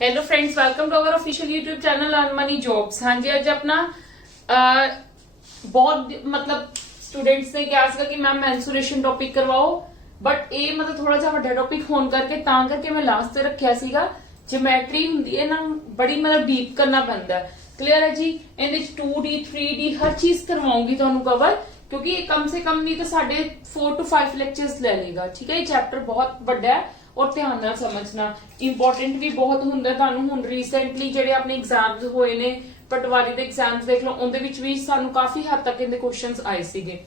Hello friends, welcome to our official YouTube channel earn money jobs. हाँ जी, आज अपना बहुत मतलब स्टूडेंट्स ने क्या ਸੀਗਾ कि मैम मैंसुरेशन टॉपिक करवाओ, बट ਇਹ मतलब ਥੋੜਾ ਜਿਹਾ ਵੱਡਾ ਟੌਪਿਕ ਹੋਣ ਕਰਕੇ ਤਾਂ ਕਰਕੇ ਮੈਂ ਲਾਸਟ ਤੇ ਰੱਖਿਆ ਸੀਗਾ। ਜਿਓਮੈਟਰੀ ਹੁੰਦੀ ਹੈ ਨਾ, ਬੜੀ मतलब ਡੀਪ ਕਰਨਾ ਪੈਂਦਾ। क्लियर है जी। ਇਹਦੇ ਵਿੱਚ 2D 3D ਹਰ ਚੀਜ਼ ਕਰਵਾਉਂਗੀ ਤੁਹਾਨੂੰ ਕਵਰ, ਕਿਉਂਕਿ ਇਹ ਕਮ ਸੇ ਕਮ ਨਹੀਂ ਤਾਂ ਸਾਡੇ 4 to 5 ਲੈਕਚਰਸ ਲੈ ਲੇਗਾ। ਠੀਕ ਹੈ, ਇਹ ਚੈਪਟਰ ਬਹੁਤ ਵੱਡਾ ਹੈ और ध्यान ਨਾਲ समझना इंपॉर्टेंट भी बहुत ਹੁੰਦਾ। ਤੁਹਾਨੂੰ ਹੁਣ ਰੀਸੈਂਟਲੀ ਜਿਹੜੇ ਆਪਣੇ ਐਗਜ਼ਾਮਸ ਹੋਏ ਨੇ, ਪਟਵਾਰੀ ਦੇ ਐਗਜ਼ਾਮਸ ਦੇਖ ਲਓ, ਉਹਦੇ ਵਿੱਚ ਵੀ ਸਾਨੂੰ ਕਾਫੀ ਹੱਦ ਤੱਕ ਇਹਦੇ ਕੁਐਸਚਨਸ ਆਏ ਸੀਗੇ।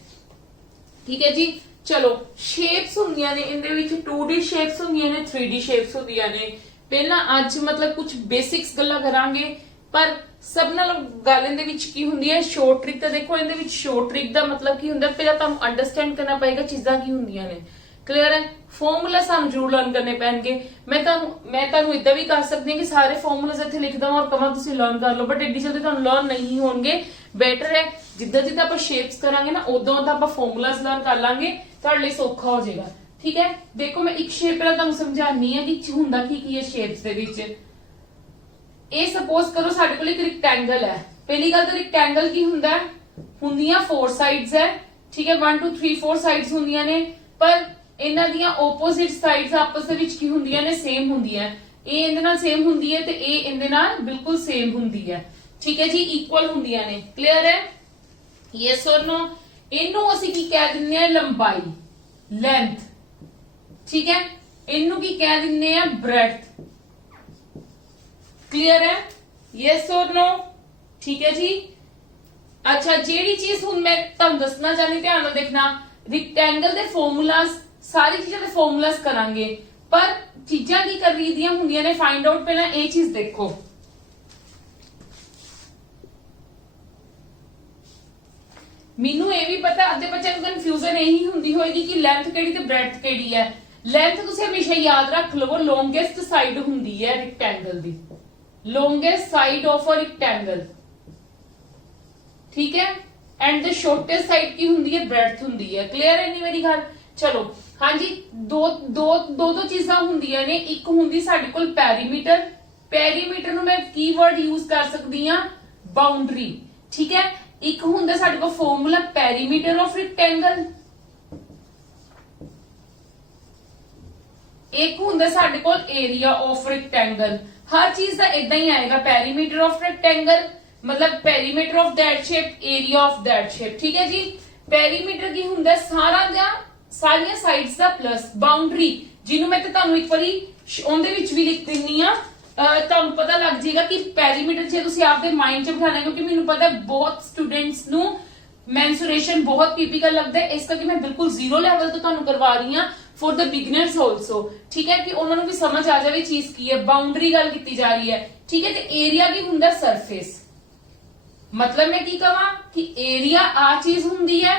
ਠੀਕ ਹੈ ਜੀ, ਚਲੋ ਸ਼ੇਪਸ ਹੁੰਦੀਆਂ ਨੇ ਇਹਦੇ ਵਿੱਚ, 2D ਸ਼ੇਪਸ ਹੁੰਦੀਆਂ ਨੇ, 3D ਸ਼ੇਪਸ ਹੁੰਦੀਆਂ ਨੇ। ਪਹਿਲਾਂ ਅੱਜ मतलब ਕੁਝ ਬੇਸਿਕਸ ਗੱਲਾਂ ਕਰਾਂਗੇ, ਪਰ ਸਭ ਨਾਲ ਗੱਲ ਇਹਦੇ ਵਿੱਚ ਕੀ ਹੁੰਦੀ ਹੈ, ਸ਼ੋਰਟ ਟ੍ਰਿਕ। ਤਾਂ ਦੇਖੋ ਇਹਦੇ ਵਿੱਚ ਸ਼ੋਰਟ ਟ੍ਰਿਕ ਦਾ ਮਤਲਬ ਕੀ ਹੁੰਦਾ, ਪਹਿਲਾਂ ਤੁਹਾਨੂੰ ਅੰਡਰਸਟੈਂਡ ਕਰਨਾ ਪਏਗਾ ਚੀਜ਼ਾਂ ਕੀ ਹੁੰਦੀਆਂ ਨੇ। क्लियर है, फॉर्मूला सानू जरूर लर्न करने पैणगे। मैं ਤੁਹਾਨੂੰ ਇਦਾਂ ਵੀ ਕਰ ਸਕਦੀ ਹਾਂ ਕਿ ਸਾਰੇ ਫਾਰਮੂਲਾਸ ਇੱਥੇ ਲਿਖ ਦਵਾਂ ਔਰ ਕਹਾਂ ਤੁਸੀਂ ਲਰਨ ਕਰ ਲਓ, ਬਟ ਐਡੀ ਜਲਦੀ ਤੁਹਾਨੂੰ ਲਰਨ ਨਹੀਂ ਹੋਣਗੇ। ਬੈਟਰ ਹੈ ਜਿੱਦਾਂ ਜਿੱਦਾਂ ਆਪਾਂ ਸ਼ੇਪਸ ਕਰਾਂਗੇ ਨਾ, ਉਦੋਂ ਤਾਂ ਆਪਾਂ ਫਾਰਮੂਲਾਸ ਲਰਨ ਕਰ ਲਾਂਗੇ, ਤੁਹਾਡੇ ਲਈ ਸੌਖਾ ਹੋ ਜਾਏਗਾ। ਠੀਕ ਹੈ, ਦੇਖੋ ਮੈਂ ਇੱਕ ਸ਼ੇਪ ਪਹਿਲਾਂ ਤੁਹਾਨੂੰ ਸਮਝਾਉਣੀ ਹੈ ਕਿ ਹੁੰਦਾ ਕੀ ਹੈ ਸ਼ੇਪਸ ਦੇ ਵਿੱਚ। ਇਹ ਸਪੋਜ਼ ਕਰੋ ਸਾਡੇ ਕੋਲ ਇੱਕ ਰੈਕਟੈਂਗਲ ਹੈ। ਪਹਿਲੀ ਗੱਲ ਤਾਂ ਰੈਕਟੈਂਗਲ ਕੀ ਹੁੰਦਾ, ਹੁੰਦੀਆਂ 4 ਸਾਈਡਸ ਹੈ। ਠੀਕ ਹੈ, 1 2 3 4 ਸਾਈਡਸ ਹੁੰਦੀਆਂ ਨੇ, ਪਰ ਇਹਨਾਂ ਦੀਆਂ ਆਪੋਜ਼ਿਟ ਸਾਈਡਸ ਆਪਸ ਦੇ ਵਿੱਚ ਕੀ ਹੁੰਦੀਆਂ ਨੇ, ਸੇਮ ਹੁੰਦੀਆਂ। ਇਹ ਇਹਦੇ ਨਾਲ ਸੇਮ ਹੁੰਦੀ ਹੈ ਤੇ ਇਹ ਇਹਦੇ ਨਾਲ ਬਿਲਕੁਲ ਸੇਮ ਹੁੰਦੀ ਹੈ। ਠੀਕ ਹੈ ਜੀ, ਇਕੁਅਲ ਹੁੰਦੀਆਂ ਨੇ। ਕਲੀਅਰ ਹੈ, ਯੈਸ অর ਨੋ। ਇਹਨੂੰ ਅਸੀਂ ਕੀ ਕਹਿ ਦਿੰਦੇ ਆ, ਲੰਬਾਈ, ਲੈਂਥ। ਠੀਕ ਹੈ, ਇਹਨੂੰ ਕੀ ਕਹਿ ਦਿੰਦੇ ਆ, ਬ੍ਰੈਡਥ। ਕਲੀਅਰ ਹੈ, ਯੈਸ অর ਨੋ। ਠੀਕ ਹੈ ਜੀ। ਅੱਛਾ, ਜਿਹੜੀ ਚੀਜ਼ ਹੁਣ ਮੈਂ ਤੁਹਾਨੂੰ ਦੱਸਣਾ ਚਾਹਨੀ, ਧਿਆਨ ਨਾਲ ਦੇਖਣਾ। ਰੈਕਟੈਂਗਲ ਦੇ ਫਾਰਮੂਲਾਸ, ਸਾਰੀ ਚੀਜ਼ਾਂ ਦੇ ਫਾਰਮੂਲਾਸ ਕਰਾਂਗੇ, ਪਰ ਚੀਜ਼ਾਂ ਕੀ ਕਰ ਰਹੀ ਦੀਆਂ ਹੁੰਦੀਆਂ ਨੇ, ਫਾਈਂਡ ਆਊਟ। ਪਹਿਲਾਂ ਇਹ ਚੀਜ਼ ਦੇਖੋ, ਮੈਨੂੰ ਇਹ ਵੀ ਪਤਾ ਅੱਧੇ ਬੱਚਿਆਂ ਨੂੰ ਕਨਫਿਊਜ਼ਨ ਇਹੀ ਹੁੰਦੀ ਹੋਏਗੀ ਕਿ ਲੈਂਥ ਕਿਹੜੀ ਤੇ ਬ੍ਰੈਡਥ ਕਿਹੜੀ ਹੈ। ਲੈਂਥ ਤੁਸੀਂ ਹਮੇਸ਼ਾ ਯਾਦ ਰੱਖ ਲਵੋ, ਲੌਂਗੇਸਟ ਸਾਈਡ ਹੁੰਦੀ ਹੈ rectangle the, longest side of a rectangle. ਠੀਕ ਹੈ, एंड द शॉर्टेस्ट साइड की ਹੁੰਦੀ ਹੈ, ब्रेडथ ਹੁੰਦੀ ਹੈ। क्लियर है नहीं मेरी ਗੱਲ। चलो हाँ जी, दो चीਜ਼ਾਂ ਹੁੰਦੀਆਂ ਨੇ। ਇੱਕ ਹੁੰਦੀ ਸਾਡੇ ਕੋਲ ਪੈਰੀਮੀਟਰ। ਪੈਰੀਮੀਟਰ ਨੂੰ ਮੈਂ ਕੀਵਰਡ ਯੂਜ਼ ਕਰ ਸਕਦੀ ਹਾਂ, ਬਾਉਂਡਰੀ। ਠੀਕ ਹੈ, ਇੱਕ ਹੁੰਦਾ ਸਾਡੇ ਕੋਲ ਫਾਰਮੂਲਾ ਪੈਰੀਮੀਟਰ ਆਫ ਰੈਕਟੈਂਗਲ, ਇੱਕ ਹੁੰਦਾ ਸਾਡੇ ਕੋਲ ਏਰੀਆ ਆਫ ਰੈਕਟੈਂਗਲ। ਹਰ ਚੀਜ਼ ਦਾ ਇਦਾਂ ਹੀ ਆਏਗਾ, ਪੈਰੀਮੀਟਰ ਆਫ ਰੈਕਟੈਂਗਲ मतलब perimeter of that shape, area of that shape. ठीक है जी। पेरीमीटर की ਹੁੰਦਾ ਸਾਰੀਆਂ ਸਾਈਡਸ ਦਾ ਪਲੱਸ, ਬਾਉਂਡਰੀ ਜਿਹਨੂੰ ਮੈਂ ਤੇ ਤੁਹਾਨੂੰ ਇੱਕ ਵਾਰੀ ਉਹਦੇ ਵਿੱਚ ਵੀ ਲਿਖ ਦਿੰਨੀ ਆ, ਤੁਹਾਨੂੰ ਪਤਾ ਲੱਗ ਜਾਏਗਾ ਕਿ ਪੈਰੀਮੀਟਰ ਜੇ ਤੁਸੀਂ ਆਪਦੇ ਮਾਈਂਡ 'ਚ ਬਿਠਾਣਾ, ਕਿਉਂਕਿ ਮੈਨੂੰ ਪਤਾ ਬਹੁਤ ਸਟੂਡੈਂਟਸ ਨੂੰ ਮੈਂਸੂਰੇਸ਼ਨ ਬਹੁਤ ਟਿਪੀਕਲ ਲੱਗਦਾ ਹੈ, ਇਸ ਕਰਕੇ ਮੈਂ ਬਿਲਕੁਲ ਜ਼ੀਰੋ ਲੈਵਲ ਤੋਂ ਤੁਹਾਨੂੰ ਕਰਵਾ ਰਹੀ ਹਾਂ ਫॉर द ਬਿਗਨਰਸ ਆਲਸੋ। ਠੀਕ ਹੈ, ਕਿ ਉਹਨਾਂ ਨੂੰ ਵੀ ਸਮਝ ਆ ਜਾਵੇ ਚੀਜ਼ ਕੀ ਹੈ। ਬਾਉਂਡਰੀ ਗੱਲ ਕੀਤੀ ਜਾ ਰਹੀ ਹੈ। ਠੀਕ ਹੈ, ਤੇ ਏਰੀਆ ਕੀ ਹੁੰਦਾ, ਸਰਫੇਸ। मतलब मैं की कहा कि एरिया आ चीज हुंदी है।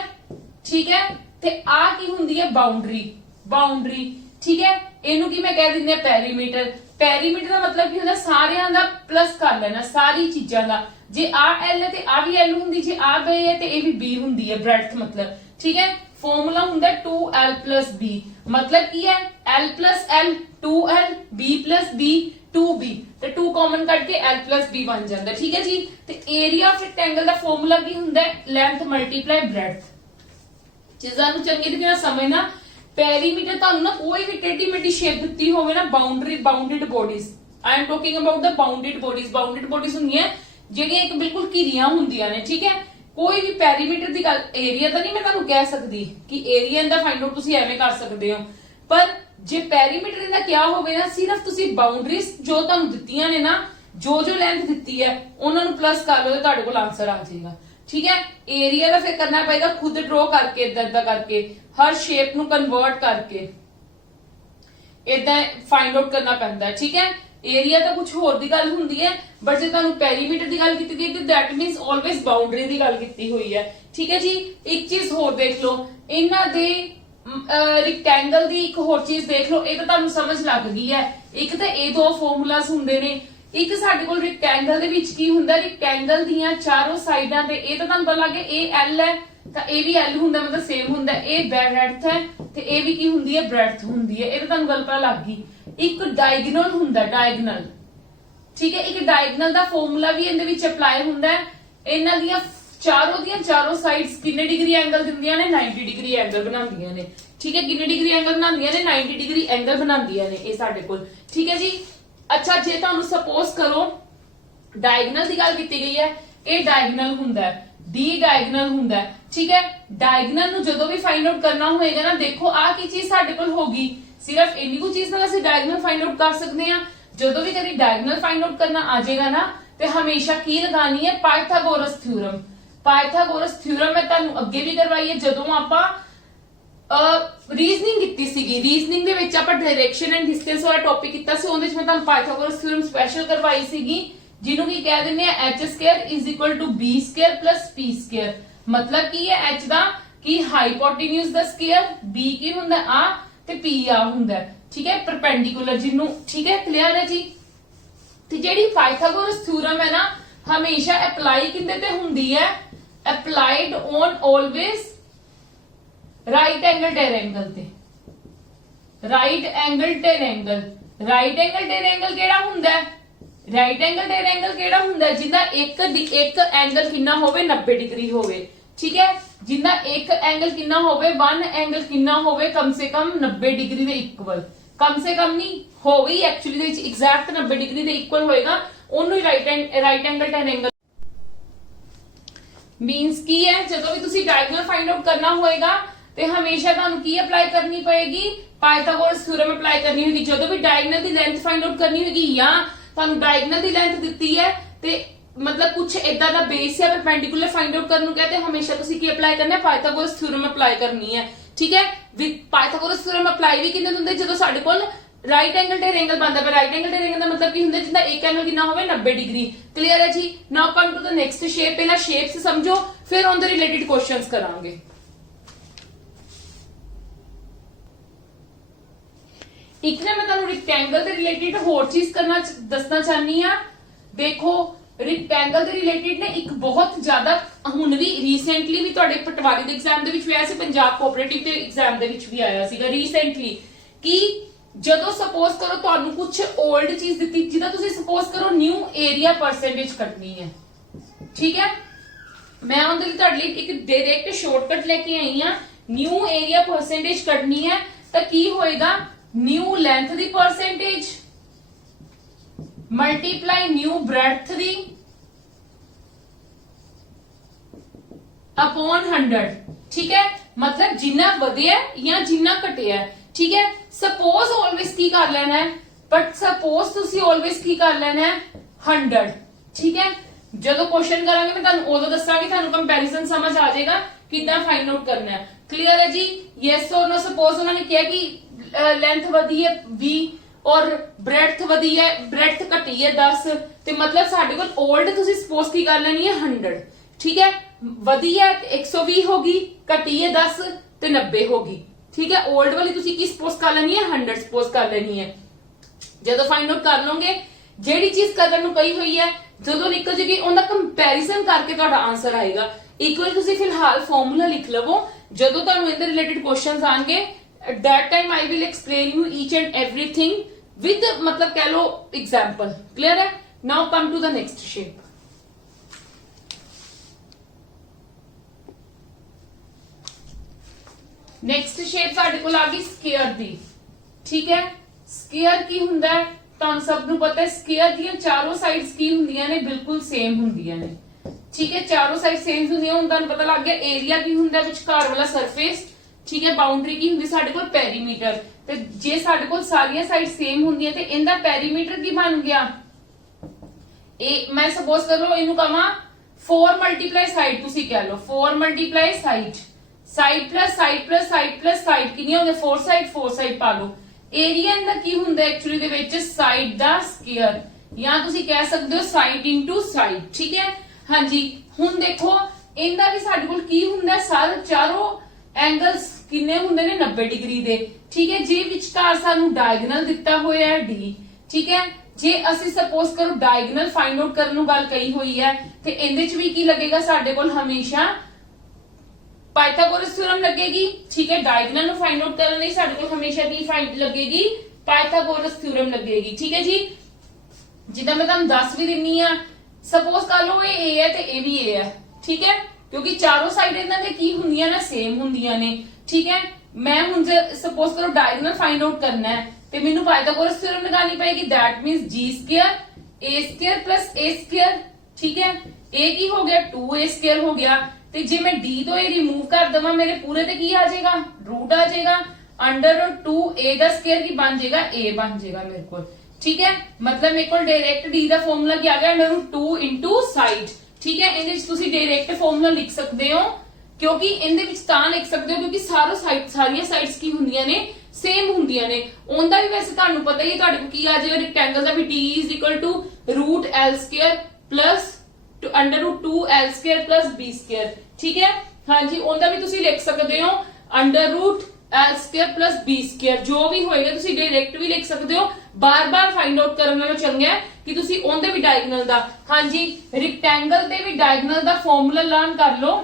ठीक है, ते आ की हुंदी है, बाउंड्री। बाउंड्री ठीक है, इनू की मैं कह दिंदी पेरीमीटर। पेरीमीटर का मतलब की होंदा सारियां दा प्लस कर लेना, सारी चीजां दा। जे आ एल है ते आ भी एल हुंदी, जे आ बी है ते ए भी बी हुंदी है, ब्रेडथ मतलब। ठीक है, फॉर्मूला हुंदा 2l + b। मतलब की है, l + l 2l, b + b 2b, ਤੇ 2 ਕਾਮਨ ਕੱਢ ਕੇ l + b ਬਣ ਜਾਂਦਾ। ਠੀਕ ਹੈ ਜੀ। ਤੇ ਏਰੀਆ ਆਫ ਰੈਕਟੈਂਗਲ ਦਾ ਫਾਰਮੂਲਾ ਕੀ ਹੁੰਦਾ ਹੈ, ਲੈਂਥ ਮਲਟੀਪਲਾਈ ਬ੍ਰੈਡਥ। ਚੀਜ਼ਾਂ ਨੂੰ ਚੰਗੀ ਤਰੀਕੇ ਨਾਲ ਸਮਝਣਾ। ਪੈਰੀਮੀਟਰ ਤੁਹਾਨੂੰ ਨਾ ਕੋਈ ਵੀ ਟੇਢੀ ਮੇਢੀ ਸ਼ੇਪ ਦਿੱਤੀ ਹੋਵੇ ਨਾ, boundary, bounded bodies, I am talking about the bounded bodies. Bounded bodies ਹੁੰਦੀਆਂ ਜਿਹੜੀਆਂ ਇੱਕ ਬਿਲਕੁਲ ਘਿਰੀਆਂ ਹੁੰਦੀਆਂ ਨੇ। ਠੀਕ ਹੈ, ਕੋਈ ਵੀ ਪੈਰੀਮੀਟਰ ਦੀ ਗੱਲ, ਏਰੀਆ ਤਾਂ ਨਹੀਂ ਮੈਂ ਤੁਹਾਨੂੰ ਕਹਿ ਸਕਦੀ ਕਿ ਏਰੀਆ ਦਾ ਫਾਈਂਡ ਆਊਟ ਤੁਸੀਂ ਐਵੇਂ ਕਰ ਸਕਦੇ ਹੋ, ਪਰ ਜੇ ਪੈਰੀਮੀਟਰ ਦਾ ਕਿਹਾ ਹੋਵੇ ਨਾ, ਸਿਰਫ ਤੁਸੀਂ ਬਾਉਂਡਰੀਜ਼ ਜੋ ਤੁਹਾਨੂੰ ਦਿੱਤੀਆਂ ਨੇ ਨਾ, ਜੋ ਲੈਂਥ ਦਿੱਤੀ ਹੈ ਉਹਨਾਂ ਨੂੰ ਪਲੱਸ ਕਰ ਲਓ ਤੇ ਤੁਹਾਡੇ ਕੋਲ ਆਨਸਰ ਆ ਜਾਏਗਾ। ਠੀਕ ਹੈ, ਏਰੀਆ ਦਾ ਫਿਰ ਕਰਨਾ ਪਏਗਾ ਖੁਦ ਡਰਾ ਕਰਕੇ, ਇਦਾਂ ਕਰਕੇ, ਹਰ ਸ਼ੇਪ ਨੂੰ ਕਨਵਰਟ ਕਰਕੇ ਇਦਾਂ ਫਾਈਂਡ ਆਊਟ ਕਰਨਾ ਪੈਂਦਾ ਹੈ। ਠੀਕ ਹੈ, ਏਰੀਆ ਤਾਂ ਕੁਝ ਹੋਰ ਦੀ ਗੱਲ ਹੁੰਦੀ ਹੈ, ਬਟ ਜੇ ਤੁਹਾਨੂੰ ਪੈਰੀਮੀਟਰ ਦੀ ਗੱਲ ਕੀਤੀ ਗਈ ਤੇ ਦੈਟ ਮੀਨਸ ਆਲਵੇਸ ਬਾਉਂਡਰੀ ਦੀ ਗੱਲ ਕੀਤੀ ਹੋਈ ਹੈ। ਠੀਕ ਹੈ ਜੀ। ਇੱਕ ਚੀਜ਼ ਹੋਰ ਦੇਖ ਲਓ, ਇਹਨਾਂ ਦੇ ਰੈਕਟੈਂਗਲ ਦੀ ਇੱਕ ਹੋਰ ਚੀਜ਼ ਦੇਖ ਲਓ, ਇਹ ਤਾਂ ਤੁਹਾਨੂੰ ਸਮਝ ਲੱਗ ਗਈ ਹੈ। ਇੱਕ ਤਾਂ ਇਹ ਦੋ ਫਾਰਮੂਲਾਸ ਹੁੰਦੇ ਨੇ, ਇੱਕ ਸਾਡੇ ਕੋਲ ਰੈਕਟੈਂਗਲ ਦੇ ਵਿੱਚ ਕੀ ਹੁੰਦਾ, ਰੈਕਟੈਂਗਲ ਦੀਆਂ ਚਾਰੋਂ ਸਾਈਡਾਂ ਤੇ, ਇਹ ਤਾਂ ਤੁਹਾਨੂੰ ਪਤਾ ਲੱਗ ਗਿਆ, ਇਹ ਐਲ ਹੈ ਤਾਂ ਇਹ ਵੀ ਐਲ ਹੁੰਦਾ, ਮਤਲਬ ਸੇਮ ਹੁੰਦਾ। ਇਹ ਬ੍ਰੈਡਥ ਹੈ ਤੇ ਇਹ ਵੀ ਕੀ ਹੁੰਦੀ ਹੈ, ਬ੍ਰੈਡਥ ਹੁੰਦੀ ਹੈ। ਇਹ ਤਾਂ ਤੁਹਾਨੂੰ ਗੱਲ ਪਤਾ ਲੱਗ ਗਈ। ਇੱਕ ਡਾਇਗਨਲ ਹੁੰਦਾ, ਡਾਇਗਨਲ ठीक है। एक डायगनल ਦਾ ਫਾਰਮੂਲਾ ਵੀ ਇਹਦੇ ਵਿੱਚ ਅਪਲਾਈ ਹੁੰਦਾ ਹੈ। ਇਹਨਾਂ ਦੀਆਂ ਚਾਰੋਂ ਸਾਈਡਸ ਕਿੰਨੇ ਡਿਗਰੀ ਐਂਗਲ ਦਿੰਦੀਆਂ ਨੇ 90 ਡਿਗਰੀ ਐਂਗਲ ਬਣਾਉਂਦੀਆਂ ਨੇ। ठीक है, कितने डिग्री एंगल बनांदियां ने 90 डिग्री एंगल बनांदियां ने ये साडे कोल। ठीक है जी। अच्छा जे तुहानू सपोज करो डायगनल की गल की गई है, ये डायगनल हुंदा है, डी डायगनल हुंदा है। ठीक है, डायगनल नू जदों भी फाइंड आउट करना होएगा ना, देखो आ की चीज साडे कोल होगी, सिर्फ इन्नी को चीज नाल असीं डायगनल फाइंड आउट कर सकते हैं। जदों भी कभी डायगनल फाइंड आउट करना आ जाएगा ना, ते हमेशा की लगानी है पाइथागोरस थ्योरम। पाइथागोरस थ्योरम मैं तुहानू अगे भी करवाई है जदों आपां रीजनिंग कीती सीगी। रीजनिंग दे विच आपां डायरेक्शन एंड डिस्टेंस वाला टॉपिक कीता सी, ਉਹਦੇ ਵਿੱਚ ਮੈਂ ਤੁਹਾਨੂੰ पाइथागोरस थ्योरम स्पेशल करवाई सीगी, ਜਿਹਨੂੰ ਕੀ ਕਹਿ ਦਿੰਦੇ ਆ h² = b² + p²। मतलब ਕੀ ਹੈ h ਦਾ ਕੀ ਹਾਈਪੋਟੇन्यूज ਦਾ ਸਕੁਅਰ, b ਕੀ ਹੁੰਦਾ ਆ ਤੇ p ਆ ਹੁੰਦਾ। ਠੀਕ ਹੈ, ਪਰਪੈਂਡੀਕੂਲਰ ਜਿਹਨੂੰ। ਠੀਕ ਹੈ, ਕਲੀਅਰ ਹੈ ਜੀ। ਤੇ ਜਿਹੜੀ पाइथागोरस थ्योरम है ना, हमेशा अप्लाई किंदे ते ਹੁੰਦੀ है, applied on always right angle triangle ते। Right angle triangle, right angle triangle केड़ा हुंदा है? राइट एंगल टेरेंगल केड़ा हुंदा है? जिंदा एक एंगल कितना होवे 90 डिग्री होवे। ठीक है, जिंदा एक एंगल कितना होवे, वन एंगल कितना होवे कम से कम 90 डिग्री दे इक्वल। कम से कम नहीं होवे, actually they which exact 90 degree they equal होएगा, ओनू ही राइट एंगल टेरेंगल मींस की है। जदों भी तुसी डायगोनल फाइंड आउट करना होएगा ते हमेशा तुहानू की अप्लाई करनी पएगी, पाइथागोरस थ्योरम अप्लाई करनी होगी। जदों भी diagonal the length find out करनी होगी, या तुहानू डायगोनल दी लेंथ दित्ती है ते मतलब कुछ इदा दा बेस या परपेंडिकुलर फाइंड आउट करने कहते हैं, हमेशा तुसी की अप्लाई करना है, पाइथागोरस थ्योरम अप्लाई करनी है। ठीक है, पाइथागोरस थ्योरम अप्लाई भी किन्ने हुंदे जदों साडे कोल राइट एंगल टेरेंगल बनदा है। राइट एंगल टेरेंगल का मतलब की हुंदा जिंदा एक एंगल कितना होवे 90 डिग्री। क्लियर है जी। Now come to the next shape. पहला शेप से समझो, फिर ऑन द रिलेटेड क्वेश्चंस करांगे। एक ना मैं तुहानू रेक्टेंगल दे रिलेटेड होर चीज करना दसना चाहनी हां। देखो रेक्टेंगल दे रिलेटेड ने एक बहुत ज्यादा हुण भी रीसेंटली भी तुहाडे पटवारी दे एग्जाम दे विच भी आया सी, पंजाब कोऑपरेटिव दे एग्जाम दे विच भी आया सीगा रीसेंटली, कि जदों सपोज करो तुहानू कुछ ओल्ड चीज दित्ती, जिदा तुसी सपोज करो न्यू एरिया परसेंटेज कटनी है। ठीक है, मैं उहदे लई तुहाडे लई एक डायरेक्ट शॉर्टकट लेके आई हां। न्यू एरिया परसेंटेज कटनी है तां की होएगा, new length the percentage multiply new breadth the upon 100। ठीक है, मतलब जिन्ना वधिया या जिन्ना घटिया। ठीक है, सपोज ऑलवेज की कर लेना है, बट सपोज तुसी ऑलवेज की कर लेना है 100। ठीक है, जदों क्वेश्चन करांगे मैं तुहानू उदों दसांगी, तुहानू कंपैरिजन समझ आ जाएगा कितना फाइंड आउट करना है। क्लियर है जी। यस और नो। सपोज उन्होंने कहा कि लेंथ वधी है 20 और ब्रेड्थ वधी है, ब्रेड्थ घटी है 10, ते मतलब साडे कोल ओल्ड तुसी सपोज की कर लेनी है 100। ठीक है, वधी है 120 होगी, घटी है 10 ते 90 होगी। ठीक है, ओल्ड वाली तुसी की सपोज कर लेनी है 100 सपोज कर लेनी है। जदों फाइंड आउट कर लोगे, जेड़ी चीज करन नूं कही हुई है, जदों निकल जेगी उहदा कंपैरिजन करके तुहाडा आंसर आएगा। एक बार तुसी फिलहाल फॉर्मूला लिख लवो, जदों तुहानू इहदे रिलेटेड क्वेश्चंस आएंगे, at that time I will explain you each and everything with मतलब कह लो example। clear है। now come to the next shape। Next shape साडे कोल आ गई स्क्वायर दी। ठीक है, स्क्वायर की हुंदा है, तुहानू सब नू पता है स्क्वायर दी चारों साइड्स की हुंदियां ने, बिल्कुल सेम हुंदियां ने। ठीक है, चारों साइड सेम हुंदियां। हुण तुहानू पता लग गया एरिया की हुंदा विचकार वाला सरफेस। ठीक है, बाउंड्री की हुंदी साडे कोल पेरीमीटर। ते जे साडे कोल सारियां साइड सेम हुंदियां ते इनदा पेरीमीटर की बन गया, ए मैं सपोज करो इनू कहां 4 मल्टीप्लाई साइड, तुसी कह लो 4 multiply side, side plus side plus side plus side कितनी होंगे 4 साइड पा लो। एरिया इनदा की हुंदा एक्चुअली दे विच साइड दा स्क्वायर, या तुसी कह सकदे हो साइड इनटू साइड। ठीक है, हां जी। हुण देखो इनदा भी साडे कोल की हुंदा, सारे चारों एंगल्स किन्ने हुंदे ने 90 डिग्री दे। ठीक है, जे विचकार सानू डायगोनल दिता होया है डी। ठीक है, जे असि सपोज करो डायगोनल फाइंड आउट करन नूं गल कही हुई है, ते इहदे च भी की लगेगा साडे कोल हमेशा पाइथागोरस थ्योरम लगेगी। ठीक है, डायगोनल नूं फाइंड आउट करन लई साडे कोल हमेशा की फाइंड लगेगी, पाइथागोरस थ्योरम लगेगी। ठीक है जी। जिदा मैं तुहानू दस भी दिनी आ, सपोज कर लो ये ए है ते ए भी ए है, ठीक है, क्योंकि चारों साइड इन्हां दे की हुंदियां ने सेम हुंदियां ने, ठीक है। मैं हुण जे सपोज करो डायगोनल फाइंड आउट करना है ते मैनू पाइथागोरस थ्योरम लगानी पएगी, दैट मींस जी square A square plus A square, ठीक है। ए की हो गया 2a स्क्वायर हो गया, ते जे मैं डी तो ए रिमूव कर देवां मेरे पूरे ते की आ जाएगा, रूट आ जाएगा, अंडर रूट 2a दा स्क्वायर की बन जाएगा a बन जाएगा मेरे को, ठीक है। मतलब मेरे को डायरेक्ट डी का फॉर्मूला क्या आ गया, अंडर रूट 2 इंटू साइड, ठीक है। ਇਹਦੇ ਵਿੱਚ ਤੁਸੀਂ डायरेक्ट फॉर्मूला लिख सकते हो, क्योंकि ਇਹਦੇ ਵਿੱਚ ਤਾਂ ਲਿਖ ਸਕਦੇ ਹੋ ਕਿਉਂਕਿ ਸਾਰੀਆਂ ਸਾਈਡਸ ਕੀ ਹੁੰਦੀਆਂ ਨੇ, ਸੇਮ ਹੁੰਦੀਆਂ ਨੇ। ਉਹਦਾ ਵੀ ਵੈਸੇ ਤੁਹਾਨੂੰ ਪਤਾ ਹੀ ਹੈ, ਤੁਹਾਡੇ ਕੋਲ ਕੀ ਆ ਜਾਏਗਾ ਰੈਕਟੈਂਗਲ ਦਾ ਵੀ d root l square plus under root 2l square plus b square, ठीक है। हाँ जी, ਉਹਦਾ ਵੀ ਤੁਸੀਂ ਲਿਖ ਸਕਦੇ ਹੋ under root l square plus b square, जो भी होएगा ਤੁਸੀਂ डायरेक्ट भी लिख सकते हो। बार-बार फाइंड आउट ਕਰਨ ਨਾਲੋਂ ਚੰਗਾ ਹੈ ਕਿ ਤੁਸੀਂ ਉਹਦੇ ਵੀ ਡਾਇਗੋਨਲ ਦਾ, हाँ जी, ਰੈਕਟੈਂਗਲ ਦੇ ਵੀ ਡਾਇਗੋਨਲ ਦਾ ਫਾਰਮੂਲਾ ਲਰਨ ਕਰ ਲਓ,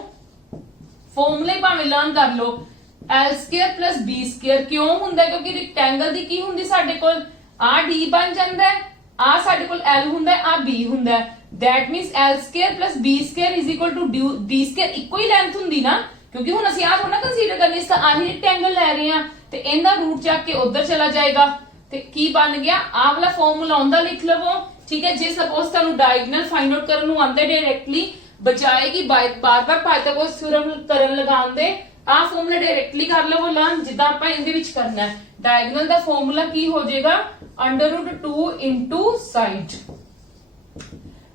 ਫਾਰਮੂਲੇ ਭਾਵੇਂ ਲਰਨ ਕਰ ਲਓ। l square plus b square ਕਿਉਂ ਹੁੰਦਾ, ਕਿਉਂਕਿ ਰੈਕਟੈਂਗਲ ਦੀ ਕੀ ਹੁੰਦੀ ਸਾਡੇ ਕੋਲ, ਆ d ਬਣ ਜਾਂਦਾ ਹੈ, ਆ ਸਾਡੇ ਕੋਲ l ਹੁੰਦਾ ਹੈ, ਆ b ਹੁੰਦਾ ਹੈ, that means l square plus b square is equal to d square, ਇੱਕੋ ਹੀ ਲੈਂਥ ਹੁੰਦੀ ਨਾ, क्योंकि ਹੁਣ ਅਸੀਂ ਆ ਥੋੜਾ ਕੰਸੀਡਰ ਕਰਨੀ, ਇਸ ਦਾ ਆਹੀ ਰੈਕਟੈਂਗਲ ਲੈ ਰਹੇ ਹਾਂ ਤੇ ਇਹਦਾ ਰੂਟ ਚੱਕ ਕੇ ਉਧਰ ਚਲਾ ਜਾਏਗਾ ਤੇ ਕੀ ਬਣ ਗਿਆ, ਆਹ ਵਾਲਾ ਫਾਰਮੂਲਾ ਆਉਂਦਾ ਲਿਖ ਲਵੋ, ਠੀਕ ਹੈ। ਜੇ ਸਪੋਜ਼ ਤੁਹਾਨੂੰ ਡਾਇਗੋਨਲ ਫਾਈਂਡ ਆਊਟ ਕਰਨ ਨੂੰ ਆਂਦਾ ਡਾਇਰੈਕਟਲੀ, ਬਜਾਏ ਕਿ ਬਾਰ-ਬਾਰ ਪਾਇਥਾਗੋਰਸ ਥਿਉਰਮ ਕਰਨ ਲਗਾਉਣ ਦੇ, ਆਹ ਫਾਰਮੂਲਾ ਡਾਇਰੈਕਟਲੀ ਕਰ ਲਵੋ ਲਰਨ, ਜਿੱਦਾਂ ਆਪਾਂ ਇਹਦੇ ਵਿੱਚ ਕਰਨਾ ਹੈ। ਡਾਇਗੋਨਲ ਦਾ ਫਾਰਮੂਲਾ ਕੀ ਹੋ ਜਾਏਗਾ, under root 2 into side,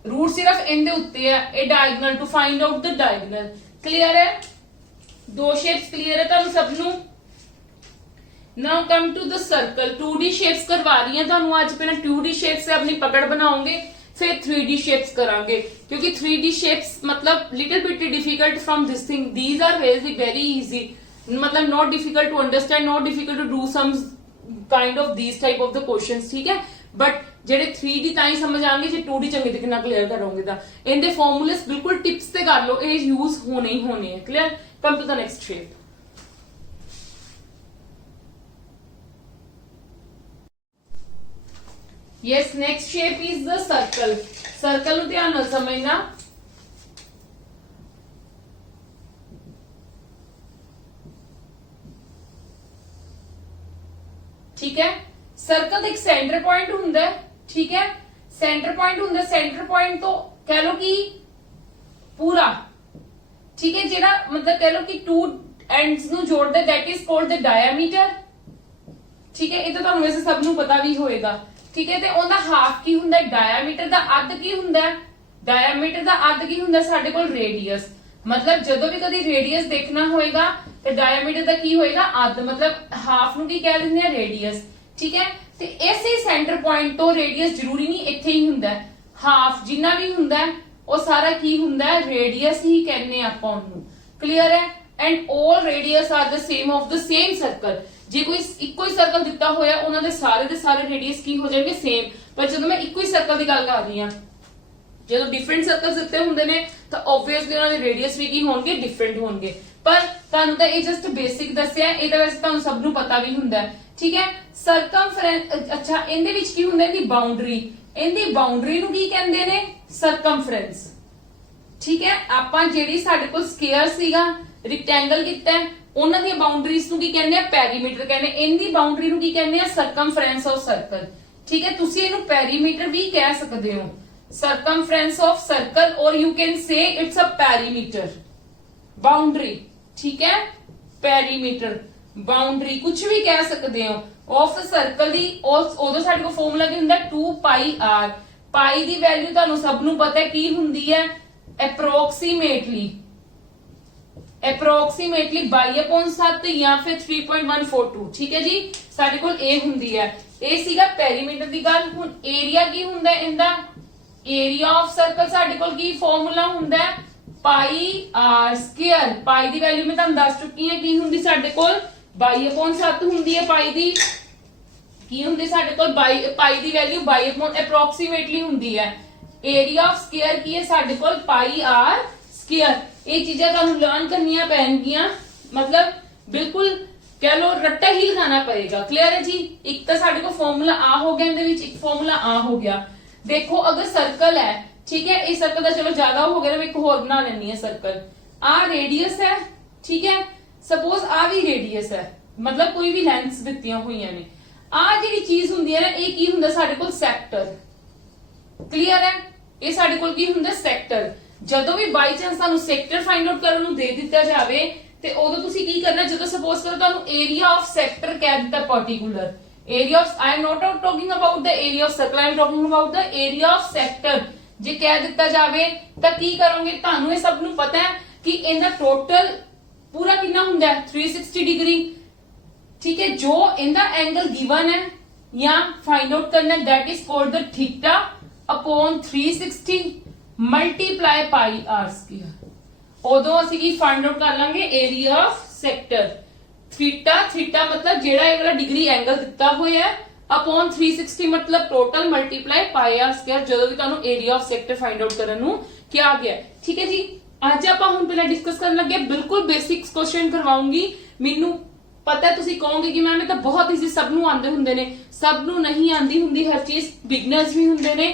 root सिर्फ इनके उत्ते है, ये diagonal to find out the diagonal. Clear है, दो शेप्स क्लियर है तुहानू सबनू। Now come to the circle, 2D shapes करवा रही है तुहानू आज, पहले 2D शेप्स से अपनी पकड़ बनाओगे, फिर 3D शेप्स करांगे, क्योंकि 3D शेप्स मतलब little bit difficult from this thing, these are very easy, मतलब not difficult to understand, not difficult to do some kind of these type of the questions, ठीक है। बट ਜਿਹੜੇ 3D ਤਾਂ ਹੀ ਸਮਝ ਆਣਗੇ ਜੇ 2D ਚੰਗੇ ਤਰੀਕੇ ਨਾਲ ਕਲੀਅਰ ਕਰੋਗੇ ਤਾਂ। ਇਹਦੇ ਫਾਰਮੂਲੇਸ ਬਿਲਕੁਲ ਟਿਪਸ ਤੇ ਕਰ ਲਓ, ਇਹ ਯੂਜ਼ ਹੋਣੇ ਹੀ ਹੋਣੇ ਹੈ। Clear, come to the next shape. Yes, next shape is the circle. Circle ਨੂੰ ਧਿਆਨ ਨਾਲ ਸਮਝਣਾ, ठीक है। सर्कल का एक सेंटर पॉइंट हुंदा है, ठीक है, सेंटर पॉइंट हुंदा है, सेंटर पॉइंट तो कह लो कि पूरा, ठीक है, जेड़ा मतलब कह लो कि टू एंड्स नु जोड़दा है, that is called the diameter, ठीक है। ये तो तुहानू वैसे सब नु पता भी होएगा, ठीक है। ते ओंदा हाफ की हुंदा है, डायमीटर दा अध की हुंदा है, डायमीटर दा अध की हुंदा साडे कोल रेडियस, मतलब जदों भी कदी रेडियस देखना होएगा ते डायमीटर दा की होएगा अध, मतलब हाफ नु की कह दिंदे आ रेडियस, ठीक है। ते ऐसे सेंटर पॉइंट तो रेडियस जरूरी नहीं इत्थे ही हुंदा है, हाफ जिन्ना भी हुंदा है वो सारा की हुंदा है रेडियस ही कहने आपां ओनू। क्लियर है, and all radius are the same of the same circle. जे कोई इक्को ही सर्कल दिता होया उन्हां दे सारे रेडियस की हो जाएंगे सेम, पर जदों मैं इक्को ही सर्कल की गल कर रही हां, ਜਦੋਂ डिफरेंट सर्कल्स ਦਿੱਤੇ ਹੁੰਦੇ ਨੇ ਤਾਂ ਆਬਵੀਅਸਲੀ ਉਹਨਾਂ ਦੇ ਰੇਡੀਅਸ ਵੀ ਕੀ ਹੋਣਗੇ, ਡਿਫਰੈਂਟ ਹੋਣਗੇ। ਪਰ ਤੁਹਾਨੂੰ ਤਾਂ ਇਹ ਜਸਟ ਬੇਸਿਕ ਦੱਸਿਆ, ਇਹ ਤਾਂ ਵੈਸੇ ਤੁਹਾਨੂੰ ਸਭ ਨੂੰ ਪਤਾ ਵੀ ਹੁੰਦਾ ਹੈ, ਠੀਕ ਹੈ। ਸਰਕਮਫਰੈਂਸ, ਅੱਛਾ, ਇਹਦੇ ਵਿੱਚ ਕੀ ਹੁੰਦਾ, ਇਹਦੀ ਬਾਉਂਡਰੀ, ਇਹਦੀ ਬਾਉਂਡਰੀ ਨੂੰ ਕੀ ਕਹਿੰਦੇ ਨੇ, ਸਰਕਮਫਰੈਂਸ, ਠੀਕ ਹੈ। ਆਪਾਂ ਜਿਹੜੀ ਸਾਡੇ ਕੋਲ ਸਕੁਅਰ ਸੀਗਾ, ਰੈਕਟੈਂਗਲ ਕੀਤਾ, ਉਹਨਾਂ ਦੀਆਂ ਬਾਉਂਡਰੀਜ਼ ਨੂੰ ਕੀ ਕਹਿੰਦੇ ਆ, ਪੈਰੀਮੀਟਰ ਕਹਿੰਦੇ, ਇਹਦੀ ਬਾਉਂਡਰੀ ਨੂੰ ਕੀ ਕਹਿੰਦੇ ਆ, ਸਰਕਮਫਰੈਂਸ ਆਫ ਸਰਕਲ, ਠੀਕ ਹੈ। ਤੁਸੀਂ ਇਹਨੂੰ ਪੈਰੀਮੀਟਰ ਵੀ ਕਹਿ ਸਕਦੇ ਹੋ, circumference of circle, or you can say it's a perimeter, boundary, ठीक है, perimeter, boundary कुछ भी कह सकते हो of circle दी। उदों साडे कोल फॉर्मूला की हुंदा 2 पाई r, पाई दी वैल्यू तुहानू सब नू पता है की हुंदी है, approximately 22/7 या फिर 3.142, ठीक है जी, साडे कोल ए हुंदी है। ए सीगा पेरीमीटर दी गल। हुण एरिया की हुंदा है इंदा, एरिया ऑफ सर्कल साडे कोल की फॉर्मूला हुंदा है पाई आर स्क्वायर। पाई दी वैल्यू मैं तुहानू दस चुकी है की हुंदी साडे कोल 22/7 हुंदी है। पाई दी की हुंदी साडे कोल पाई दी वैल्यू 22 अप्रोक्सीमेटली हुंदी है। एरिया ऑफ स्क्वायर की है साडे कोल पाई आर स्क्वायर। ये चीजें तुहानू लर्न करनियां पैणगियां, मतलब बिल्कुल कह लो रट्टा ही लगाना पड़ेगा। क्लियर है जी। एक तो साडे कोल फॉर्मूला आ हो गया, इहदे विच एक फॉर्मूला आ हो गया। देखो अगर सर्कल है, ठीक है, इस सर्कल का चलो ज्यादा हो गया, मैं एक होर बना लेनी है सर्कल। आ रेडियस है, ठीक है, सपोज आ भी रेडियस है, मतलब कोई भी लेंथस दित्तियां हुई ने। आ जी चीज हुंदी है ना, ये की हुंदा साडे कोल सैक्टर। क्लियर है, ये साडे कोल की हुंदा सैक्टर। जदों भी बाई चांस तुहानू सैक्टर फाइंड आउट करन नू दे दिता जावे ते उदों तुसी की करना, जदों सपोज करो तुहानू एरिया ऑफ सैक्टर कह दिता particular, area of, I am not talking about the area of circle, I am talking about the area of sector. जे कह दिता जावे तां की करोगे, तुहानू ये सब नू पता है कि इनदा टोटल पूरा कितना हुंदा है 360 डिग्री, ठीक है। जो इनदा एंगल गिवन है या फाइंड आउट करना है, that is called the theta upon 360 multiply pi R square. उदों असीं की फाइंड आउट कर लांगे area of sector. Theta, theta मतलब जेड़ा ये वाला डिग्री एंगल दिता होया है, अपॉन 360 मतलब total multiply pi R square, जदों भी तुहानू area of sector find out करन नू किया गया। ठीक है जी, आज आपां हुण पहला डिस्कस करन लगे बिल्कुल बेसिक्स क्वेश्चन करवाऊंगी। मैनू पता है तुसी कहोगे कि मैम ये तो बहुत इजी, सब नू आंदे हुंदे ने, सब नू नहीं आंदी हुंदी हर चीज, बिगनर्स भी हुंदे ने,